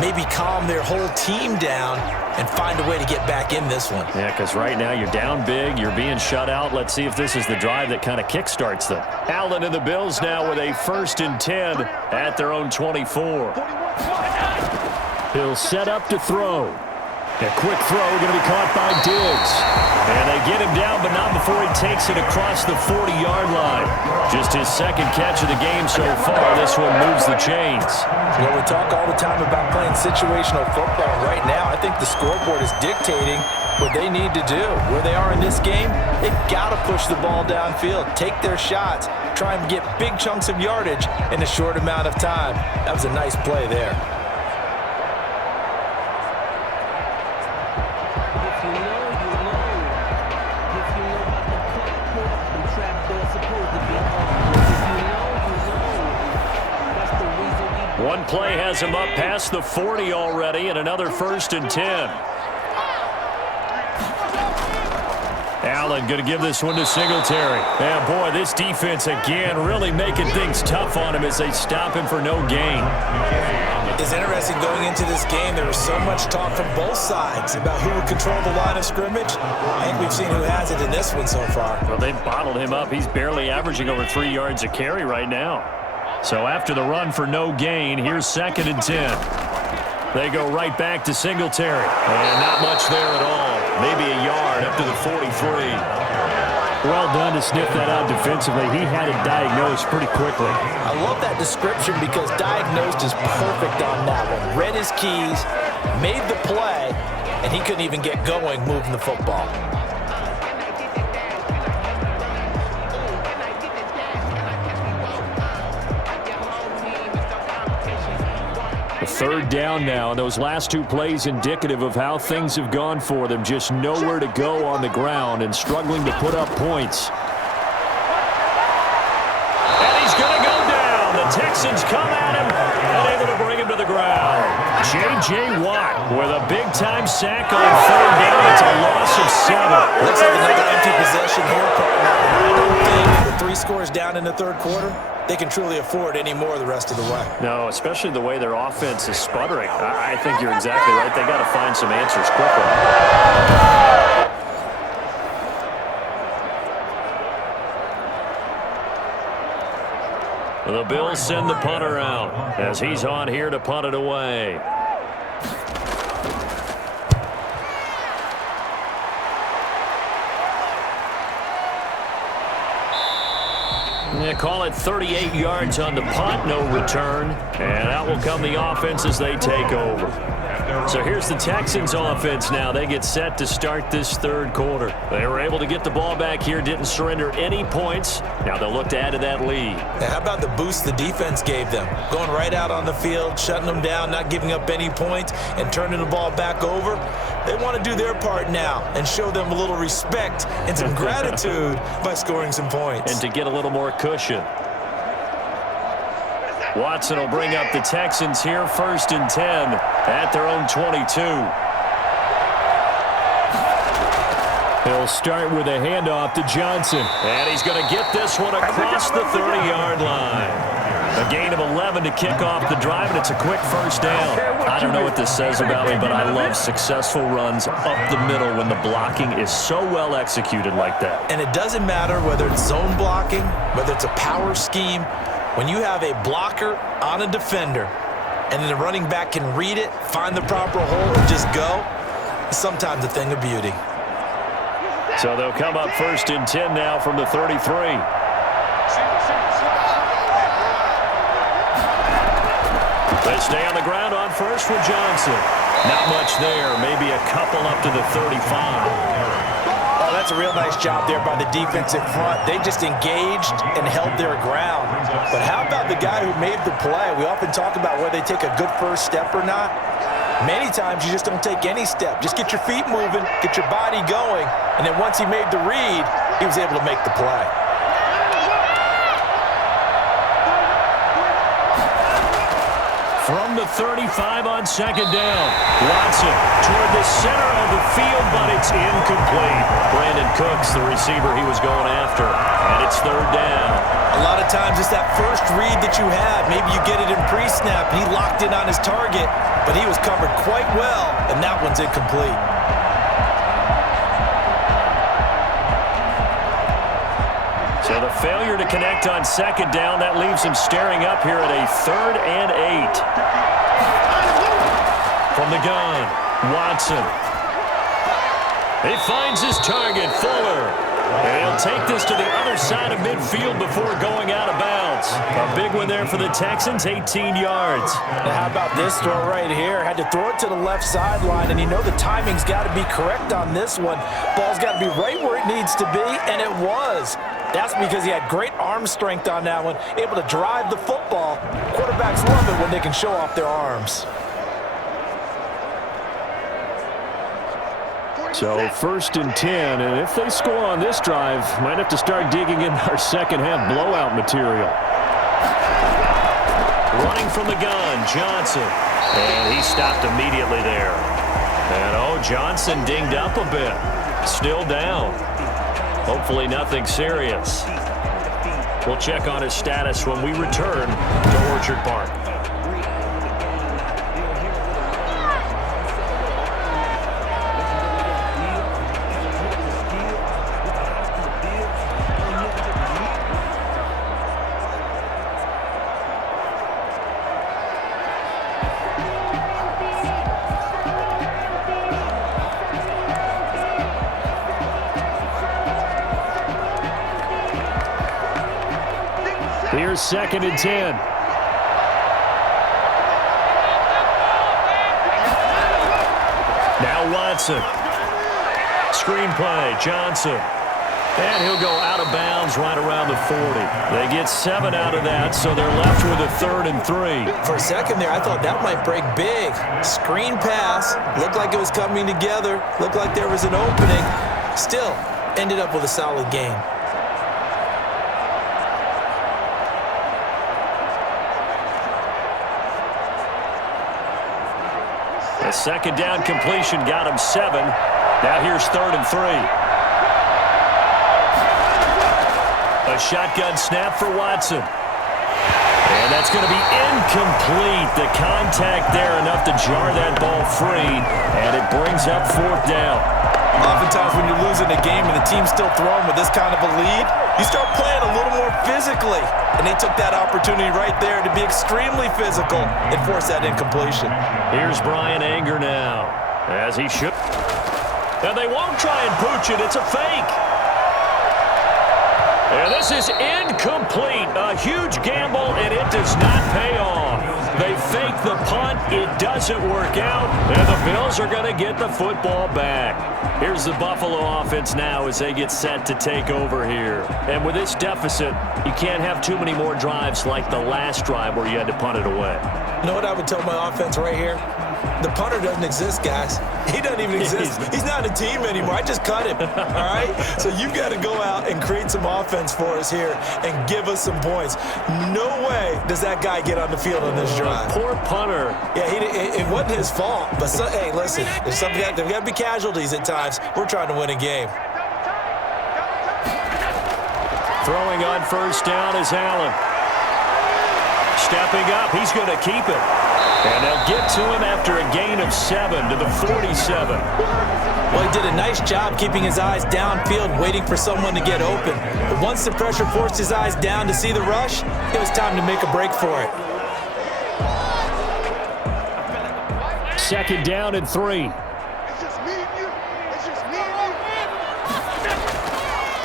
maybe calm their whole team down and find a way to get back in this one. Yeah, because right now you're down big, you're being shut out. Let's see if this is the drive that kind of kickstarts them. Allen and the Bills now with a 1st and 10 at their own 24. He'll set up to throw. A quick throw going to be caught by Diggs. And they get him down, but not before he takes it across the 40-yard line. Just his second catch of the game so far. This one moves the chains. You know, we talk all the time about playing situational football. Right now, I think the scoreboard is dictating what they need to do. Where they are in this game, they've got to push the ball downfield, take their shots, try and get big chunks of yardage in a short amount of time. That was a nice play there. One play has him up past the 40 already, and another 1st and 10. Allen going to give this one to Singletary. And boy, this defense again really making things tough on him as they stop him for no gain. It's interesting going into this game. There was so much talk from both sides about who would control the line of scrimmage. I think we've seen who has it in this one so far. Well, they've bottled him up. He's barely averaging over 3 yards a carry right now. So after the run for no gain, here's 2nd and 10. They go right back to Singletary. And not much there at all. Maybe a yard up to the 43. Well done to sniff that out defensively. He had it diagnosed pretty quickly. I love that description because diagnosed is perfect on that one. Read his keys, made the play, and he couldn't even get going moving the football. Third down now, and those last 2 plays indicative of how things have gone for them. Just nowhere to go on the ground and struggling to put up points. And he's going to go down. The Texans come at him and able to bring him to the ground. J.J. Watt with a big-time sack on 3rd down. It's a loss of 7. Looks like another empty possession here, partner. I don't think with 3 scores down in the 3rd quarter, they can truly afford any more the rest of the way. No, especially the way their offense is sputtering. I think you're exactly right. They got to find some answers quickly. The Bills send the punter out as he's on here to punt it away. They call it 38 yards on the punt, no return. And out will come the offense as they take over. So here's the Texans offense now. They get set to start this 3rd quarter. They were able to get the ball back here, didn't surrender any points. Now they'll look to add to that lead. Now, how about the boost the defense gave them? Going right out on the field, shutting them down, not giving up any points, and turning the ball back over. They want to do their part now and show them a little respect and some gratitude by scoring some points. And to get a little more cushion. Watson will bring up the Texans here, 1st and 10 at their own 22. He'll start with a handoff to Johnson. And he's going to get this one across the 30-yard line. A gain of 11 to kick off the drive, and it's a quick 1st down. I don't know what this says about me, but I love successful runs up the middle when the blocking is so well executed like that. And it doesn't matter whether it's zone blocking, whether it's a power scheme. When you have a blocker on a defender and then the running back can read it, find the proper hole, and just go, it's sometimes a thing of beauty. So they'll come up 1st and 10 now from the 33. They stay on the ground on 1st with Johnson. Not much there, maybe a couple up to the 35. Oh, that's a real nice job there by the defensive front. They just engaged and held their ground. But how about the guy who made the play? We often talk about whether they take a good first step or not. Many times you just don't take any step. Just get your feet moving, get your body going, and then once he made the read, he was able to make the play. From the 35 on 2nd down. Watson toward the center of the field, but it's incomplete. Brandon Cooks, the receiver he was going after, and it's 3rd down. A lot of times it's that first read that you have. Maybe you get it in pre-snap, and he locked in on his target, but he was covered quite well, and that one's incomplete. So the failure to connect on 2nd down, that leaves him staring up here at a 3rd and 8. From the gun, Watson. He finds his target, Fuller. And he'll take this to the other side of midfield before going out of bounds. A big one there for the Texans, 18 yards. Now how about this throw right here? Had to throw it to the left sideline, and you know the timing's got to be correct on this one. Ball's got to be right where it needs to be, and it was. That's because he had great arm strength on that one, able to drive the football. Quarterbacks love it when they can show off their arms. So 1st and 10, and if they score on this drive, might have to start digging in our second half blowout material. Running from the gun, Johnson. And he stopped immediately there. And Johnson dinged up a bit. Still down. Hopefully nothing serious. We'll check on his status when we return to Orchard Park. Here's 2nd and 10. Now Watson. Screenplay, Johnson. And he'll go out of bounds right around the 40. They get 7 out of that, so they're left with a 3rd and 3. For a second there, I thought that might break big. Screen pass. Looked like it was coming together. Looked like there was an opening. Still, ended up with a solid game. A 2nd down completion got him 7. Now here's 3rd and 3. A shotgun snap for Watson. And that's going to be incomplete. The contact there enough to jar that ball free, and it brings up 4th down. Oftentimes when you're losing a game and the team's still throwing with this kind of a lead, you start playing a little more physically. And they took that opportunity right there to be extremely physical and force that incompletion. Here's Brian Anger now, as he should. And they won't try and pooch it. It's a fake. And this is incomplete. A huge gamble, and it does not pay off. They fake the punt. It doesn't work out. And the Bills are going to get the football back. Here's the Buffalo offense now as they get set to take over here. And with this deficit, you can't have too many more drives like the last drive where you had to punt it away. You know what I would tell my offense right here? The punter doesn't exist, guys. He doesn't even exist. He's not a team anymore. I just cut him, all right? So you've got to go out and create some offense for us here and give us some points. No way does that guy get on the field on this drive. Poor punter. Yeah, it wasn't his fault. But, hey, listen, there's got to be casualties at times. We're trying to win a game. Throwing on 1st down is Allen. Stepping up, he's going to keep it. And they'll get to him after a gain of 7 to the 47. Well, he did a nice job keeping his eyes downfield, waiting for someone to get open. But once the pressure forced his eyes down to see the rush, it was time to make a break for it. 2nd down and 3.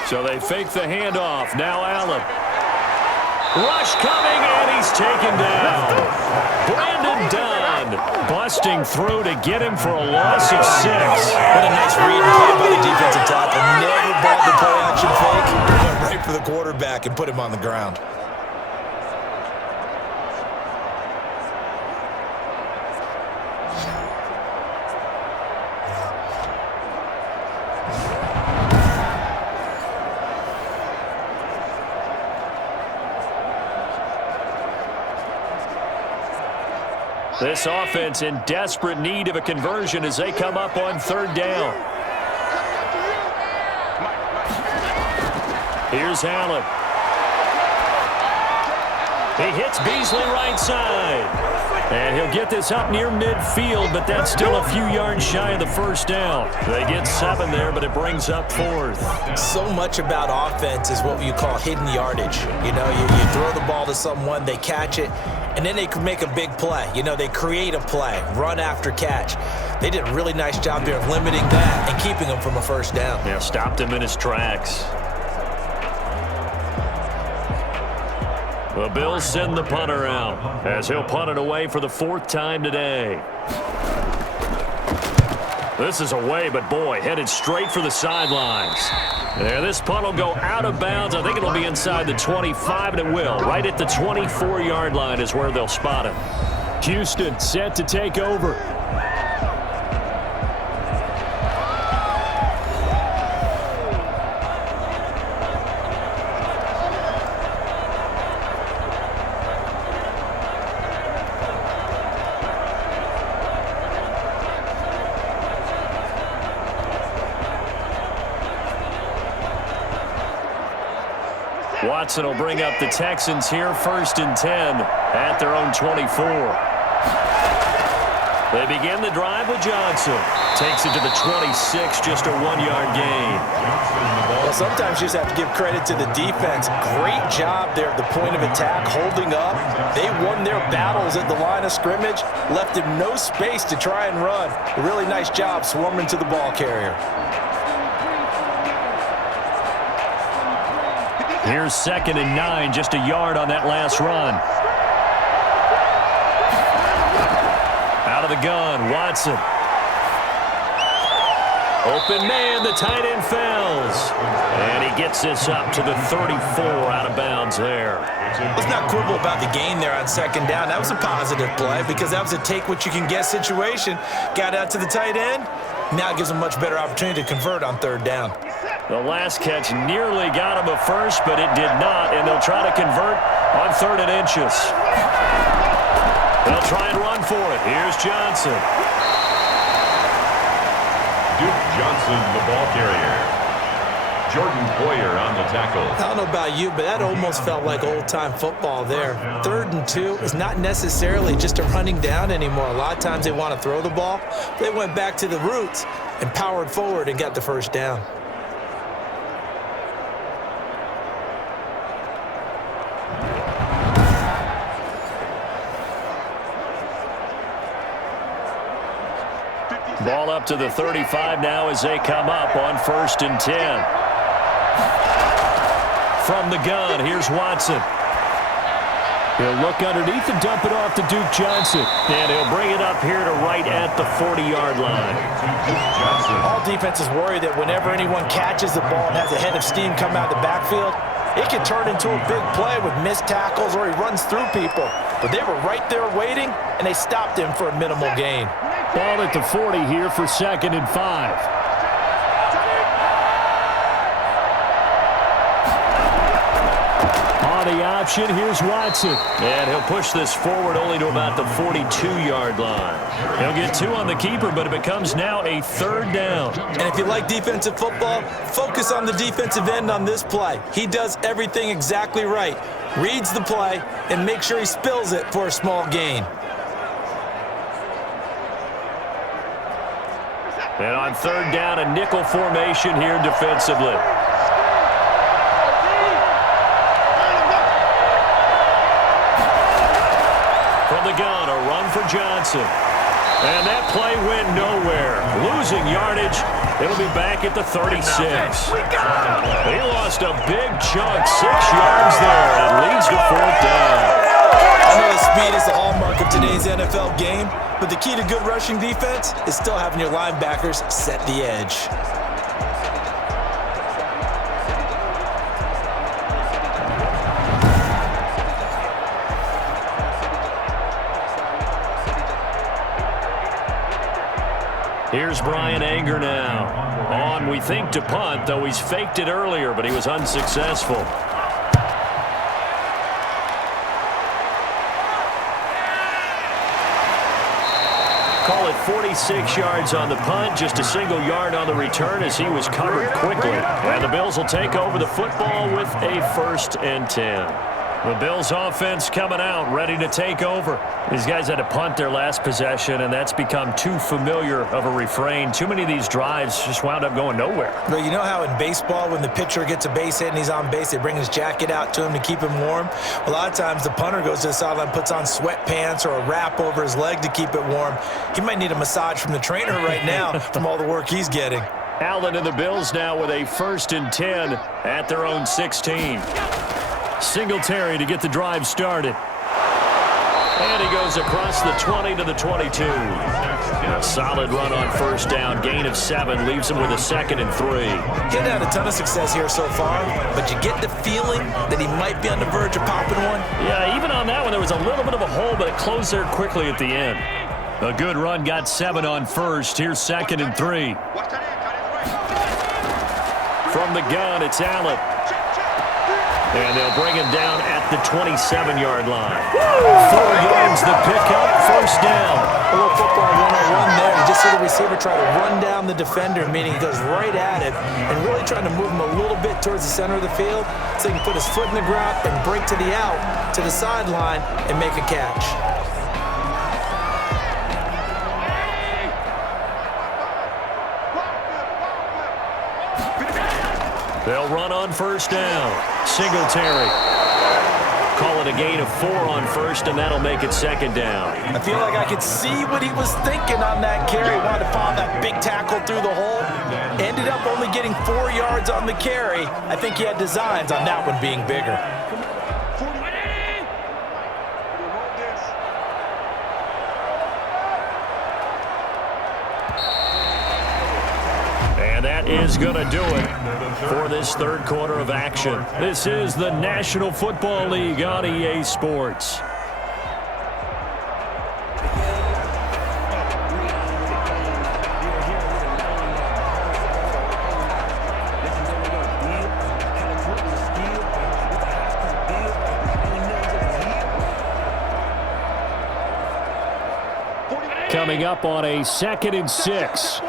So they fake the handoff. Now Allen. Rush coming, and he's taken down. Brandon Dunn busting through to get him for a loss of 6. What a nice read and play by the defensive tackle. Never bought the play-action fake. Went right for the quarterback and put him on the ground. This offense in desperate need of a conversion as they come up on 3rd down. Here's Allen. He hits Beasley right side. And he'll get this up near midfield, but that's still a few yards shy of the 1st down. They get 7 there, but it brings up 4th. So much about offense is what you call hidden yardage. You know, you throw the ball to someone, they catch it, and then they can make a big play. You know, they create a play, run after catch. They did a really nice job there of limiting that and keeping him from a 1st down. Yeah, stopped him in his tracks. The Bills send the punter out as he'll punt it away for the 4th time today. This is away, but boy, headed straight for the sidelines. And this punt will go out of bounds. I think it'll be inside the 25, and it will. Right at the 24-yard line is where they'll spot it. Houston set to take over. Watson will bring up the Texans here, 1st and 10 at their own 24. They begin the drive with Johnson. Takes it to the 26, just a 1-yard gain. Well, sometimes you just have to give credit to the defense. Great job there at the point of attack, holding up. They won their battles at the line of scrimmage, left him no space to try and run. A really nice job swarming to the ball carrier. Here's 2nd and 9, just a yard on that last run. Out of the gun, Watson. Open man, the tight end fails. And he gets this up to the 34, out of bounds there. Let's not quibble about the gain there on 2nd down. That was a positive play because that was a take-what-you-can-get situation. Got out to the tight end. Now it gives him a much better opportunity to convert on 3rd down. The last catch nearly got him a first, but it did not, and they'll try to convert on 3rd and inches. They'll try and run for it. Here's Johnson. Duke Johnson, the ball carrier. Jordan Poyer on the tackle. I don't know about you, but that almost felt like old-time football there. 3rd and 2 is not necessarily just a running down anymore. A lot of times they want to throw the ball. They went back to the roots and powered forward and got the 1st down. Ball up to the 35 now as they come up on 1st and 10. From the gun, here's Watson. He'll look underneath and dump it off to Duke Johnson. And he'll bring it up here to right at the 40-yard line. All defenses worry that whenever anyone catches the ball and has a head of steam come out of the backfield, it can turn into a big play with missed tackles or he runs through people. But they were right there waiting, and they stopped him for a minimal gain. Ball at the 40 here for 2nd and 5. On the option, here's Watson. And he'll push this forward only to about the 42-yard line. He'll get 2 on the keeper, but it becomes now a 3rd down. And if you like defensive football, focus on the defensive end on this play. He does everything exactly right. Reads the play and makes sure he spills it for a small gain. And on 3rd down, a nickel formation here defensively. From the gun, a run for Johnson. And that play went nowhere. Losing yardage. It'll be back at the 36. He lost a big chunk, 6 yards there. It leads to 4th down. I know the speed is the hallmark of today's NFL game, but the key to good rushing defense is still having your linebackers set the edge. Here's Brian Anger now. On, we think, to punt, though he's faked it earlier, but he was unsuccessful. Call it 46 yards on the punt, just a single yard on the return as he was covered quickly. And the Bills will take over the football with a 1st and 10. The Bills offense coming out, ready to take over. These guys had to punt their last possession, and that's become too familiar of a refrain. Too many of these drives just wound up going nowhere. But you know how in baseball, when the pitcher gets a base hit and he's on base, they bring his jacket out to him to keep him warm? A lot of times the punter goes to the sideline, puts on sweatpants or a wrap over his leg to keep it warm. He might need a massage from the trainer right now from all the work he's getting. Allen and the Bills now with a 1st and 10 at their own 16. Singletary to get the drive started. And he goes across the 20 to the 22. A solid run on 1st down. Gain of 7 leaves him with a 2nd and 3. He hasn't had a ton of success here so far, but you get the feeling that he might be on the verge of popping one. Yeah, even on that one, there was a little bit of a hole, but it closed there quickly at the end. A good run, got 7 on 1st. Here's 2nd and 3. From the gun, it's Allen. And they'll bring him down at the 27-yard line. 4 yards the pickup, 1st down. A little football 101 there. He just see the receiver try to run down the defender, meaning he goes right at it and really trying to move him a little bit towards the center of the field so he can put his foot in the ground and break to the out, to the sideline, and make a catch. They'll run on first down. Singletary. Call it a gain of 4 on first, and that'll make it second down. I feel like I could see what he was thinking on that carry. Wanted to find that big tackle through the hole. Ended up only getting 4 yards on the carry. I think he had designs on that one being bigger. And that is going to do it for this third quarter of action. This is the National Football League on EA Sports. Coming up on a 2nd and 6.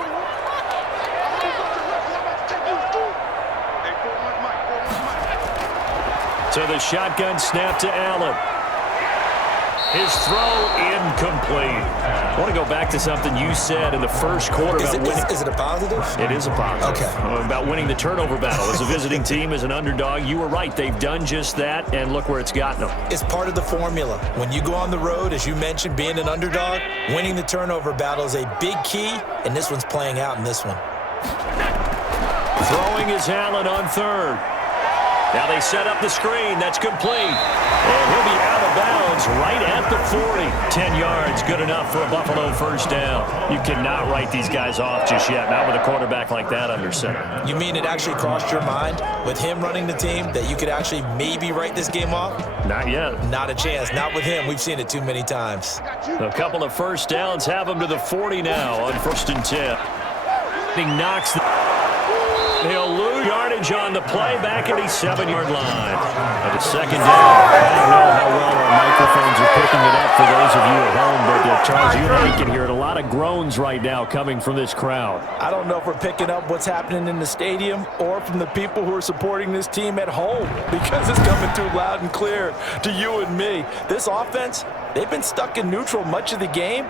To the shotgun snap to Allen. His throw incomplete. I want to go back to something you said in the first quarter about winning. Is it a positive? It is a positive. Okay. About winning the turnover battle. As a visiting team, as an underdog, you were right. They've done just that, and look where it's gotten them. It's part of the formula. When you go on the road, as you mentioned, being an underdog, winning the turnover battle is a big key, and this one's playing out in this one. Throwing is Allen on third. Now they set up the screen. That's complete. And he'll be out of bounds right at the 40. 10 yards, good enough for a Buffalo first down. You cannot write these guys off just yet, not with a quarterback like that under center. You mean it actually crossed your mind with him running the team that you could actually maybe write this game off? Not yet. Not a chance. Not with him. We've seen it too many times. A couple of first downs have him to the 40 now on 1st and 10. He knocks the... He'll lose yardage on the play back at the 7-yard line. At a second down. I don't know how well our microphones are picking it up for those of you at home, but Charles, you and I can hear it. A lot of groans right now coming from this crowd. I don't know if we're picking up what's happening in the stadium or from the people who are supporting this team at home, because it's coming through loud and clear to you and me. This offense, they've been stuck in neutral much of the game,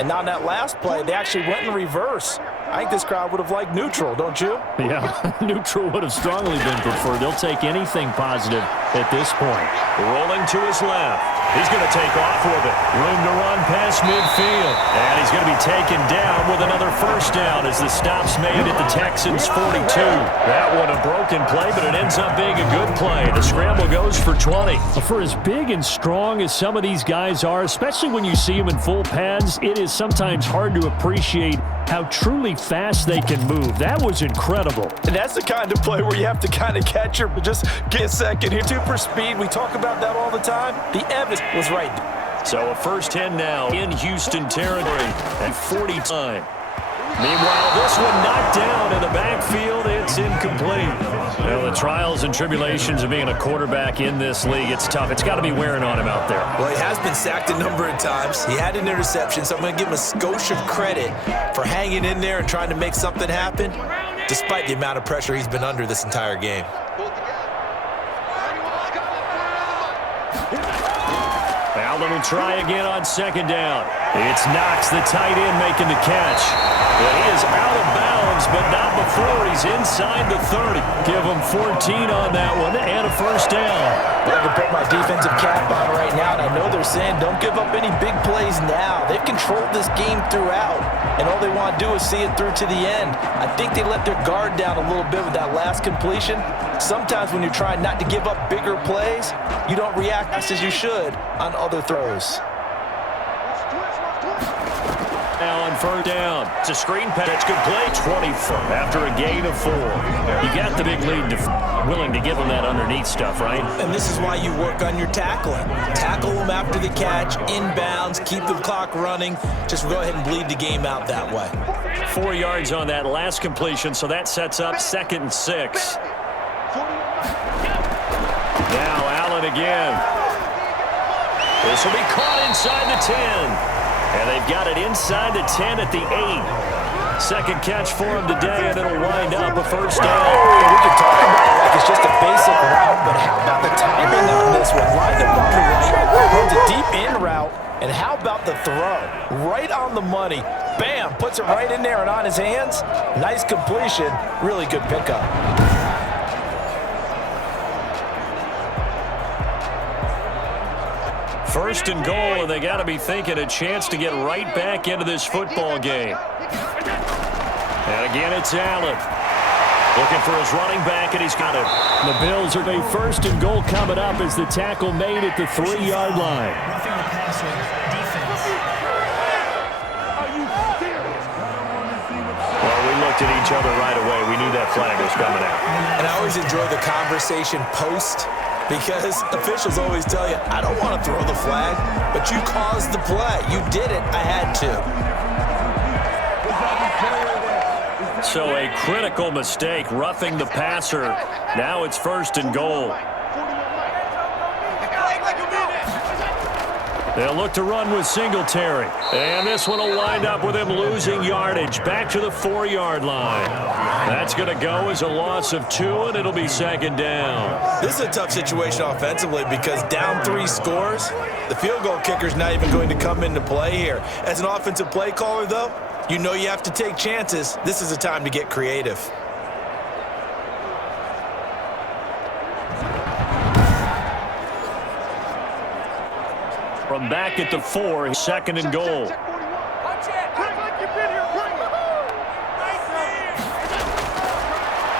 and on that last play, they actually went in reverse. I think this crowd would have liked neutral, don't you? Yeah, neutral would have strongly been preferred. They'll take anything positive at this point. Rolling to his left. He's going to take off with it. Room to run past midfield. And he's going to be taken down with another first down as the stop's made at the Texans' 42. That one a broken play, but it ends up being a good play. The scramble goes for 20. For as big and strong as some of these guys are, especially when you see them in full pads, it is sometimes hard to appreciate how truly fast they can move. That was incredible. And that's the kind of play where you have to kind of catch her, but just get a second here. Super speed, we talk about that all the time. The evidence was right. So a first 10 now in Houston territory at 40 time. Meanwhile, this one knocked down in the backfield. It's incomplete. Well, the trials and tribulations of being a quarterback in this league, it's tough. It's got to be wearing on him out there. Well, he has been sacked a number of times. He had an interception, so I'm going to give him a skosh of credit for hanging in there and trying to make something happen, despite the amount of pressure he's been under this entire game. Allen will try again on second down. It's Knox, the tight end, making the catch. Well, he is out of bounds, but not before he's inside the 30. Give him 14 on that one and a first down. I can put my defensive cap on right now, and I know they're saying don't give up any big plays now. They've controlled this game throughout, and all they want to do is see it through to the end. I think they let their guard down a little bit with that last completion. Sometimes when you're trying not to give up bigger plays, you don't react as you should on other throws. Now on first down, it's a screen pass. That's good play. 24 after a gain of 4. You got the big lead, willing to give them that underneath stuff, right? And this is why you work on your tackling. Tackle them after the catch, inbounds, keep the clock running. Just go ahead and bleed the game out that way. 4 yards on that last completion, so that sets up 2nd and 6. Now Allen again. This will be caught inside the 10. And they've got it inside the 10 at the 8. Second catch for him today, and it'll wind up a first down. And we can talk about it like it's just a basic route, but how about the timing on this one? Lined up on the right, runs a deep in route, and how about the throw? Right on the money. Bam, puts it right in there and on his hands. Nice completion, really good pickup. First and goal, and they got to be thinking a chance to get right back into this football game. And again, it's Allen. Looking for his running back, and he's got it. The Bills are a first and goal coming up as the tackle made at the 3-yard line. Roughing the passer defense. Well, we looked at each other right away. We knew that flag was coming out. And I always enjoy the conversation post, because officials always tell you, I don't want to throw the flag, but you caused the play. You did it. I had to. So a critical mistake, roughing the passer. Now it's first and goal. They'll look to run with Singletary. And this one will wind up with him losing yardage. Back to the 4-yard line. That's going to go as a loss of 2, and it'll be second down. This is a tough situation offensively because down 3 scores, the field goal kicker's not even going to come into play here. As an offensive play caller, though, you know you have to take chances. This is a time to get creative. From back at the 4, second and goal.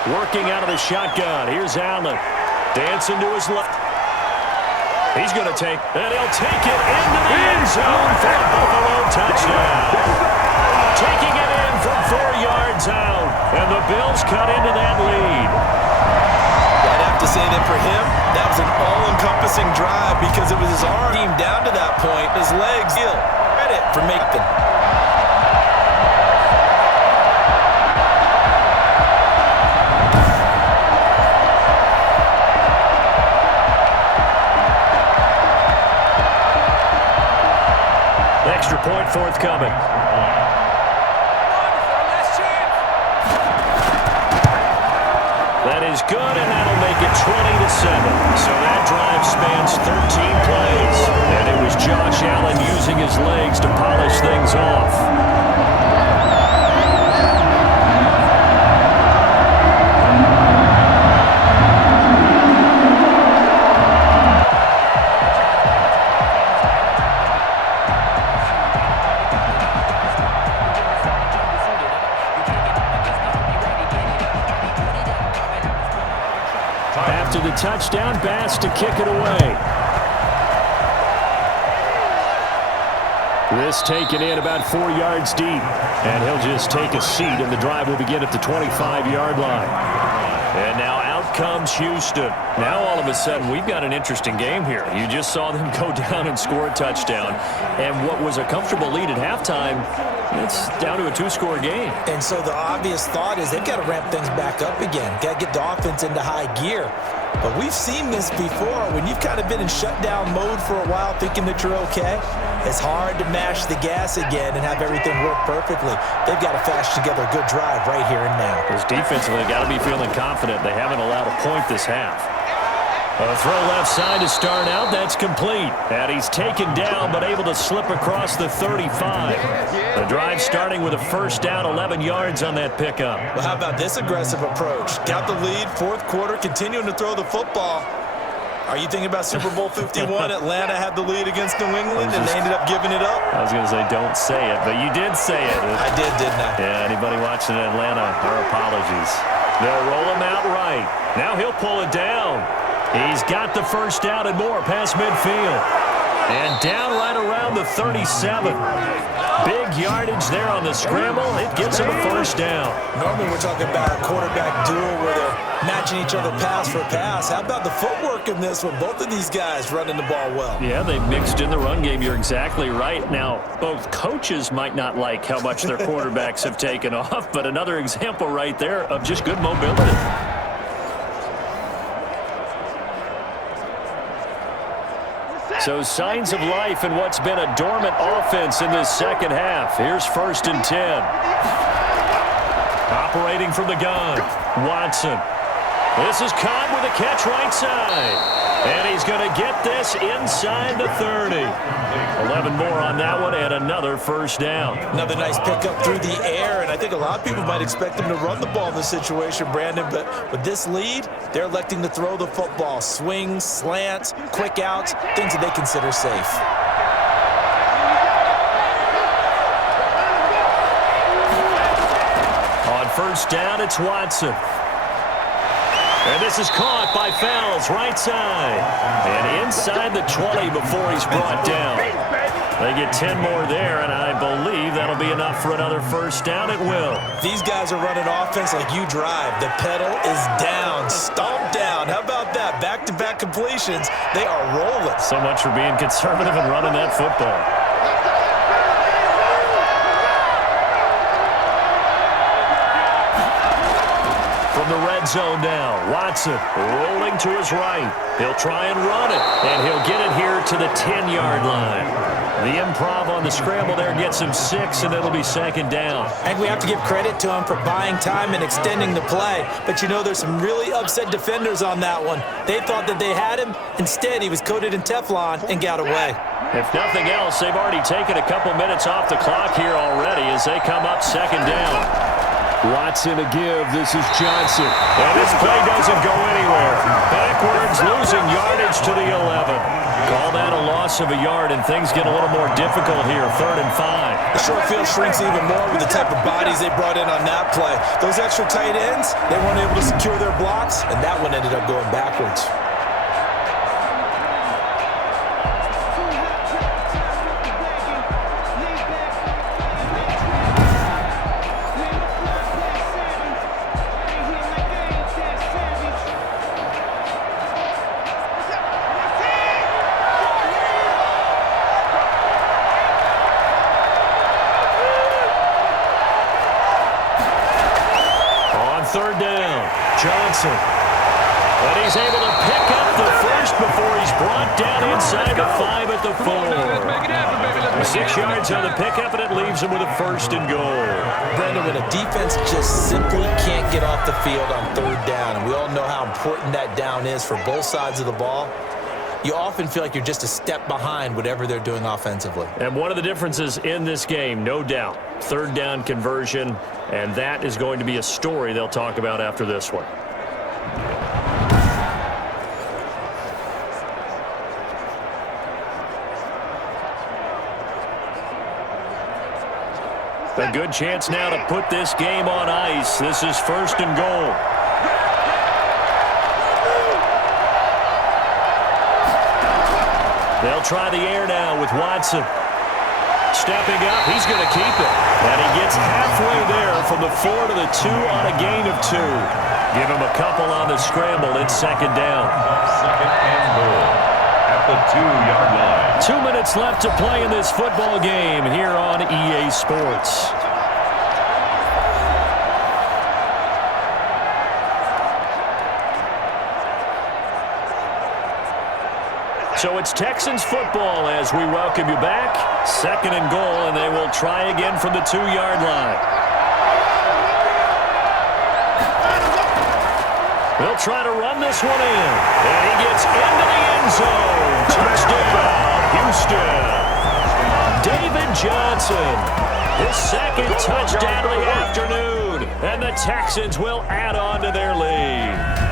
Working out of the shotgun. Here's Allen. Dancing to his left. He's going to take, and he'll take it into the end zone for a Buffalo touchdown. Taking it in from 4 yards out, and the Bills cut into that lead. I'd have to say that for him, that was an all-encompassing drive because it was his arm team down to that point, his legs still. Credit for making them. Extra point forthcoming. That is good, and that'll make it 20-7. So that drive spans 13 plays, and it was Josh Allen using his legs to polish things off. After the touchdown, Bass to kick it away. This taken in about 4 yards deep. And he'll just take a seat, and the drive will begin at the 25-yard line. And now out comes Houston. Now all of a sudden we've got an interesting game here. You just saw them go down and score a touchdown. And what was a comfortable lead at halftime, it's down to a 2-score game. And so the obvious thought is they've got to ramp things back up again. Got to get the offense into high gear. But we've seen this before. When you've kind of been in shutdown mode for a while thinking that you're okay, it's hard to mash the gas again and have everything work perfectly. They've got to fashion together a good drive right here and now. Because defensively, they've got to be feeling confident. They haven't allowed a point this half. A throw left side to start out. That's complete. And he's taken down, but able to slip across the 35. The drive starting with a first down, 11 yards on that pickup. Well, how about this aggressive approach? Got the lead, 4th quarter, continuing to throw the football. Are you thinking about Super Bowl 51? Atlanta had the lead against New England, and they ended up giving it up? I was going to say, don't say it, but you did say it. I did, didn't I? Yeah, anybody watching Atlanta, our apologies. They'll roll him out right. Now he'll pull it down. He's got the first down and more past midfield. And down right around the 37. Big yardage there on the scramble. It gets him a first down. Normally we're talking about a quarterback duel where they're matching each other pass for pass. How about the footwork in this one? Both of these guys running the ball well. Yeah, they mixed in the run game. You're exactly right. Now, both coaches might not like how much their quarterbacks have taken off, but another example right there of just good mobility. So signs of life in what's been a dormant offense in this second half. Here's 1st and 10. Operating from the gun, Watson. This is caught with a catch right side. And he's going to get this inside the 30. 11 more on that one and another first down. Another nice pickup through the air, and I think a lot of people might expect them to run the ball in this situation, Brandon, but with this lead, they're electing to throw the football. Swings, slants, quick outs, things that they consider safe. On 1st down, it's Watson. And this is caught by Fells, right side. And inside the 20 before he's brought down. They get 10 more there, and I believe that'll be enough for another first down. It will. These guys are running offense like you drive. The pedal is down, stomp down. How about that? Back-to-back completions. They are rolling. So much for being conservative and running that football. From the red zone now, Watson rolling to his right. He'll try and run it, and he'll get it here to the 10-yard line. The improv on the scramble there gets him 6, and it'll be 2nd down. I think we have to give credit to him for buying time and extending the play. But, you know, there's some really upset defenders on that one. They thought that they had him. Instead, he was coated in Teflon and got away. If nothing else, they've already taken a couple minutes off the clock here already as they come up 2nd down. Watson a give. This is Johnson. And this play doesn't go anywhere. Backwards, losing yardage to the 11. Call that a loss of a yard, and things get a little more difficult here. 3rd and 5. The short field shrinks even more with the type of bodies they brought in on that play. Those extra tight ends, they weren't able to secure their blocks, and that one ended up going backwards. Johnson. And he's able to pick up the first before he's brought down inside the 5 at the 4. 6 yards on the pickup, and it leaves him with a 1st and goal. Brandon, when a defense just simply can't get off the field on 3rd down, and we all know how important that down is for both sides of the ball, you often feel like you're just a step behind whatever they're doing offensively. And one of the differences in this game, no doubt, 3rd down conversion, and that is going to be a story they'll talk about after this one. A good chance now to put this game on ice. This is 1st and goal. They'll try the air now with Watson. Stepping up, he's going to keep it. And he gets halfway there from the 4 to the 2 on a gain of 2. Give him a couple on the scramble. It's 2nd down. 2nd and goal at the 2-yard line. 2 minutes left to play in this football game here on EA Sports. So it's Texans football as we welcome you back. 2nd and goal, and they will try again from the 2-yard line. They'll try to run this one in, and he gets into the end zone. Touchdown, Houston. David Johnson, his 2nd touchdown of the afternoon, and the Texans will add on to their lead.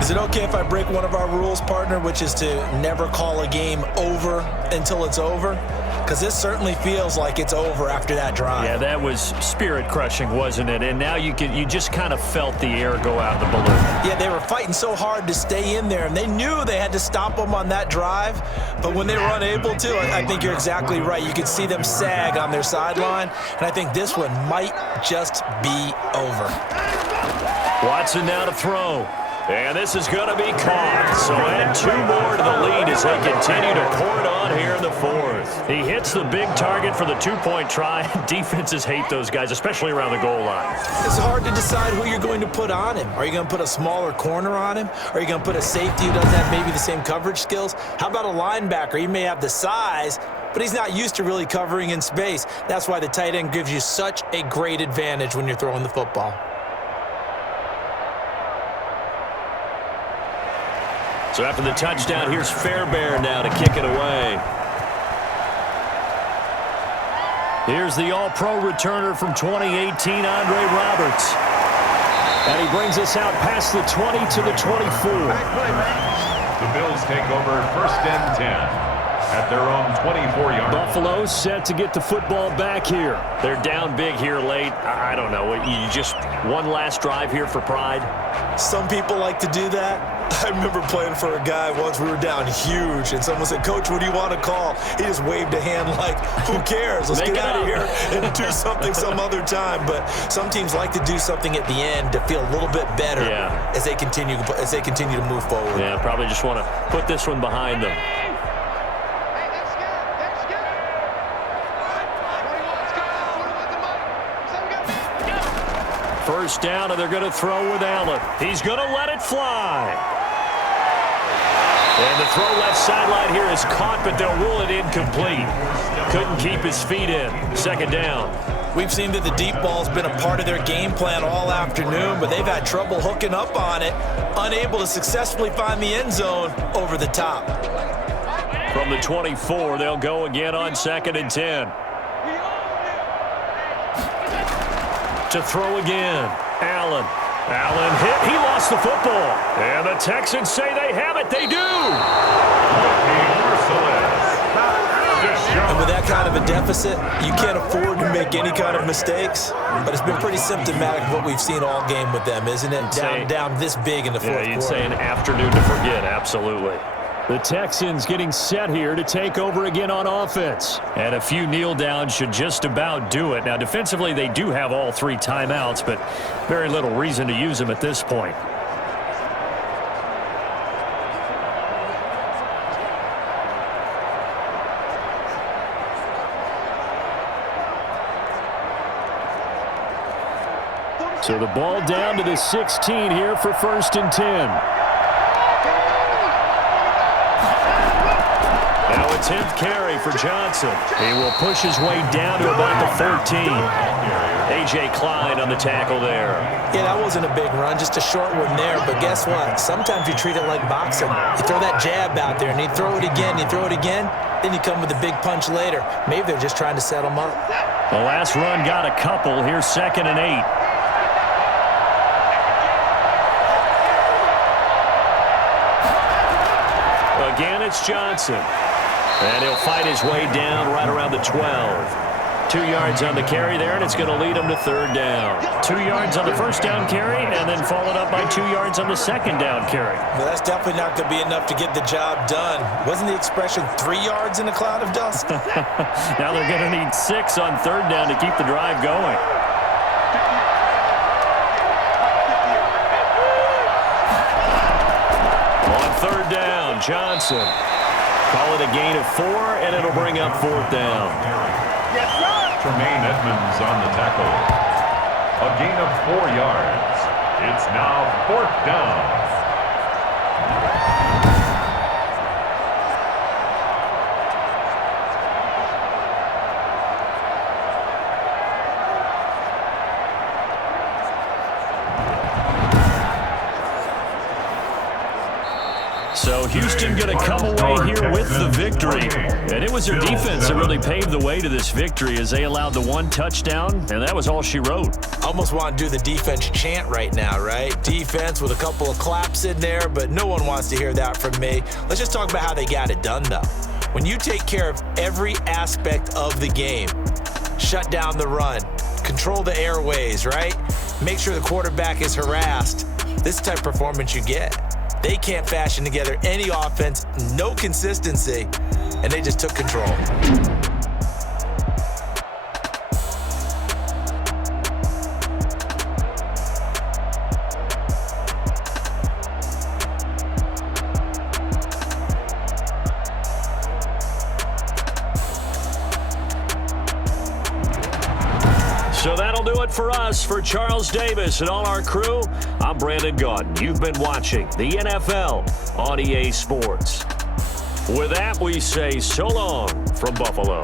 Is it okay if I break one of our rules, partner, which is to never call a game over until it's over? Because this certainly feels like it's over after that drive. Yeah, that was spirit-crushing, wasn't it? And now you just kind of felt the air go out of the balloon. Yeah, they were fighting so hard to stay in there, and they knew they had to stop them on that drive. But when they were unable to, I think you're exactly right. You could see them sag on their sideline, and I think this one might just be over. Watson now to throw. And this is going to be caught. So add 2 more to the lead as they continue to pour it on here in the 4th. He hits the big target for the 2-point try. Defenses hate those guys, especially around the goal line. It's hard to decide who you're going to put on him. Are you going to put a smaller corner on him? Are you going to put a safety who doesn't have maybe the same coverage skills? How about a linebacker? He may have the size, but he's not used to really covering in space. That's why the tight end gives you such a great advantage when you're throwing the football. So after the touchdown, here's Fairbairn now to kick it away. Here's the All-Pro returner from 2018, Andre Roberts. And he brings us out past the 20 to the 24. The Bills take over 1st and 10 at their own 24-yard. Buffalo set to get the football back here. They're down big here late. I don't know. You just one last drive here for pride? Some people like to do that. I remember playing for a guy once. We were down huge, and someone said, "Coach, what do you want to call?" He just waved a hand like, "Who cares? Let's get out of here and do something some other time." But some teams like to do something at the end to feel a little bit better as they continue to move forward. Yeah, probably just want to put this one behind them. First down, and they're going to throw with Allen. He's going to let it fly. And the throw left sideline here is caught, but they'll rule it incomplete. Couldn't keep his feet in. 2nd down. We've seen that the deep ball's been a part of their game plan all afternoon, but they've had trouble hooking up on it, unable to successfully find the end zone over the top. From the 24, they'll go again on 2nd and 10. To throw again. Allen hit. He lost the football. And the Texans say they have it. They do. And with that kind of a deficit, you can't afford to make any kind of mistakes. But it's been pretty symptomatic of what we've seen all game with them, isn't it? Down this big in the 4th quarter. Yeah, you'd say an afternoon to forget. Absolutely. The Texans getting set here to take over again on offense. And a few kneel downs should just about do it. Now, defensively, they do have all 3 timeouts, but very little reason to use them at this point. So the ball down to the 16 here for 1st and 10. 10th carry for Johnson. He will push his way down to about the 13. A.J. Klein on the tackle there. Yeah, that wasn't a big run, just a short one there. But guess what? Sometimes you treat it like boxing. You throw that jab out there, and you throw it again, then you come with a big punch later. Maybe they're just trying to set them up. The last run got a couple. Here's 2nd and 8. Again, it's Johnson. And he'll fight his way down right around the 12. 2 yards on the carry there, and it's going to lead him to 3rd down. 2 yards on the 1st down carry, and then followed up by 2 yards on the 2nd down carry. Well, that's definitely not going to be enough to get the job done. Wasn't the expression 3 yards in a cloud of dust? Now they're going to need 6 on 3rd down to keep the drive going. On 3rd down, Johnson. Call it a gain of 4, and it'll bring up 4th down. Tremaine Edmonds on the tackle. A gain of 4 yards. It's now 4th down. So Houston going to come away here with the victory. And it was their defense that really paved the way to this victory as they allowed the 1 touchdown, and that was all she wrote. Almost want to do the defense chant right now, right? Defense with a couple of claps in there, but no one wants to hear that from me. Let's just talk about how they got it done, though. When you take care of every aspect of the game, shut down the run, control the airways, right? Make sure the quarterback is harassed. This type of performance you get. They can't fashion together any offense, no consistency, and they just took control. it for us. For Charles Davis and all our crew, I'm Brandon Gaudin. You've been watching the NFL on EA Sports. With that, we say so long from Buffalo.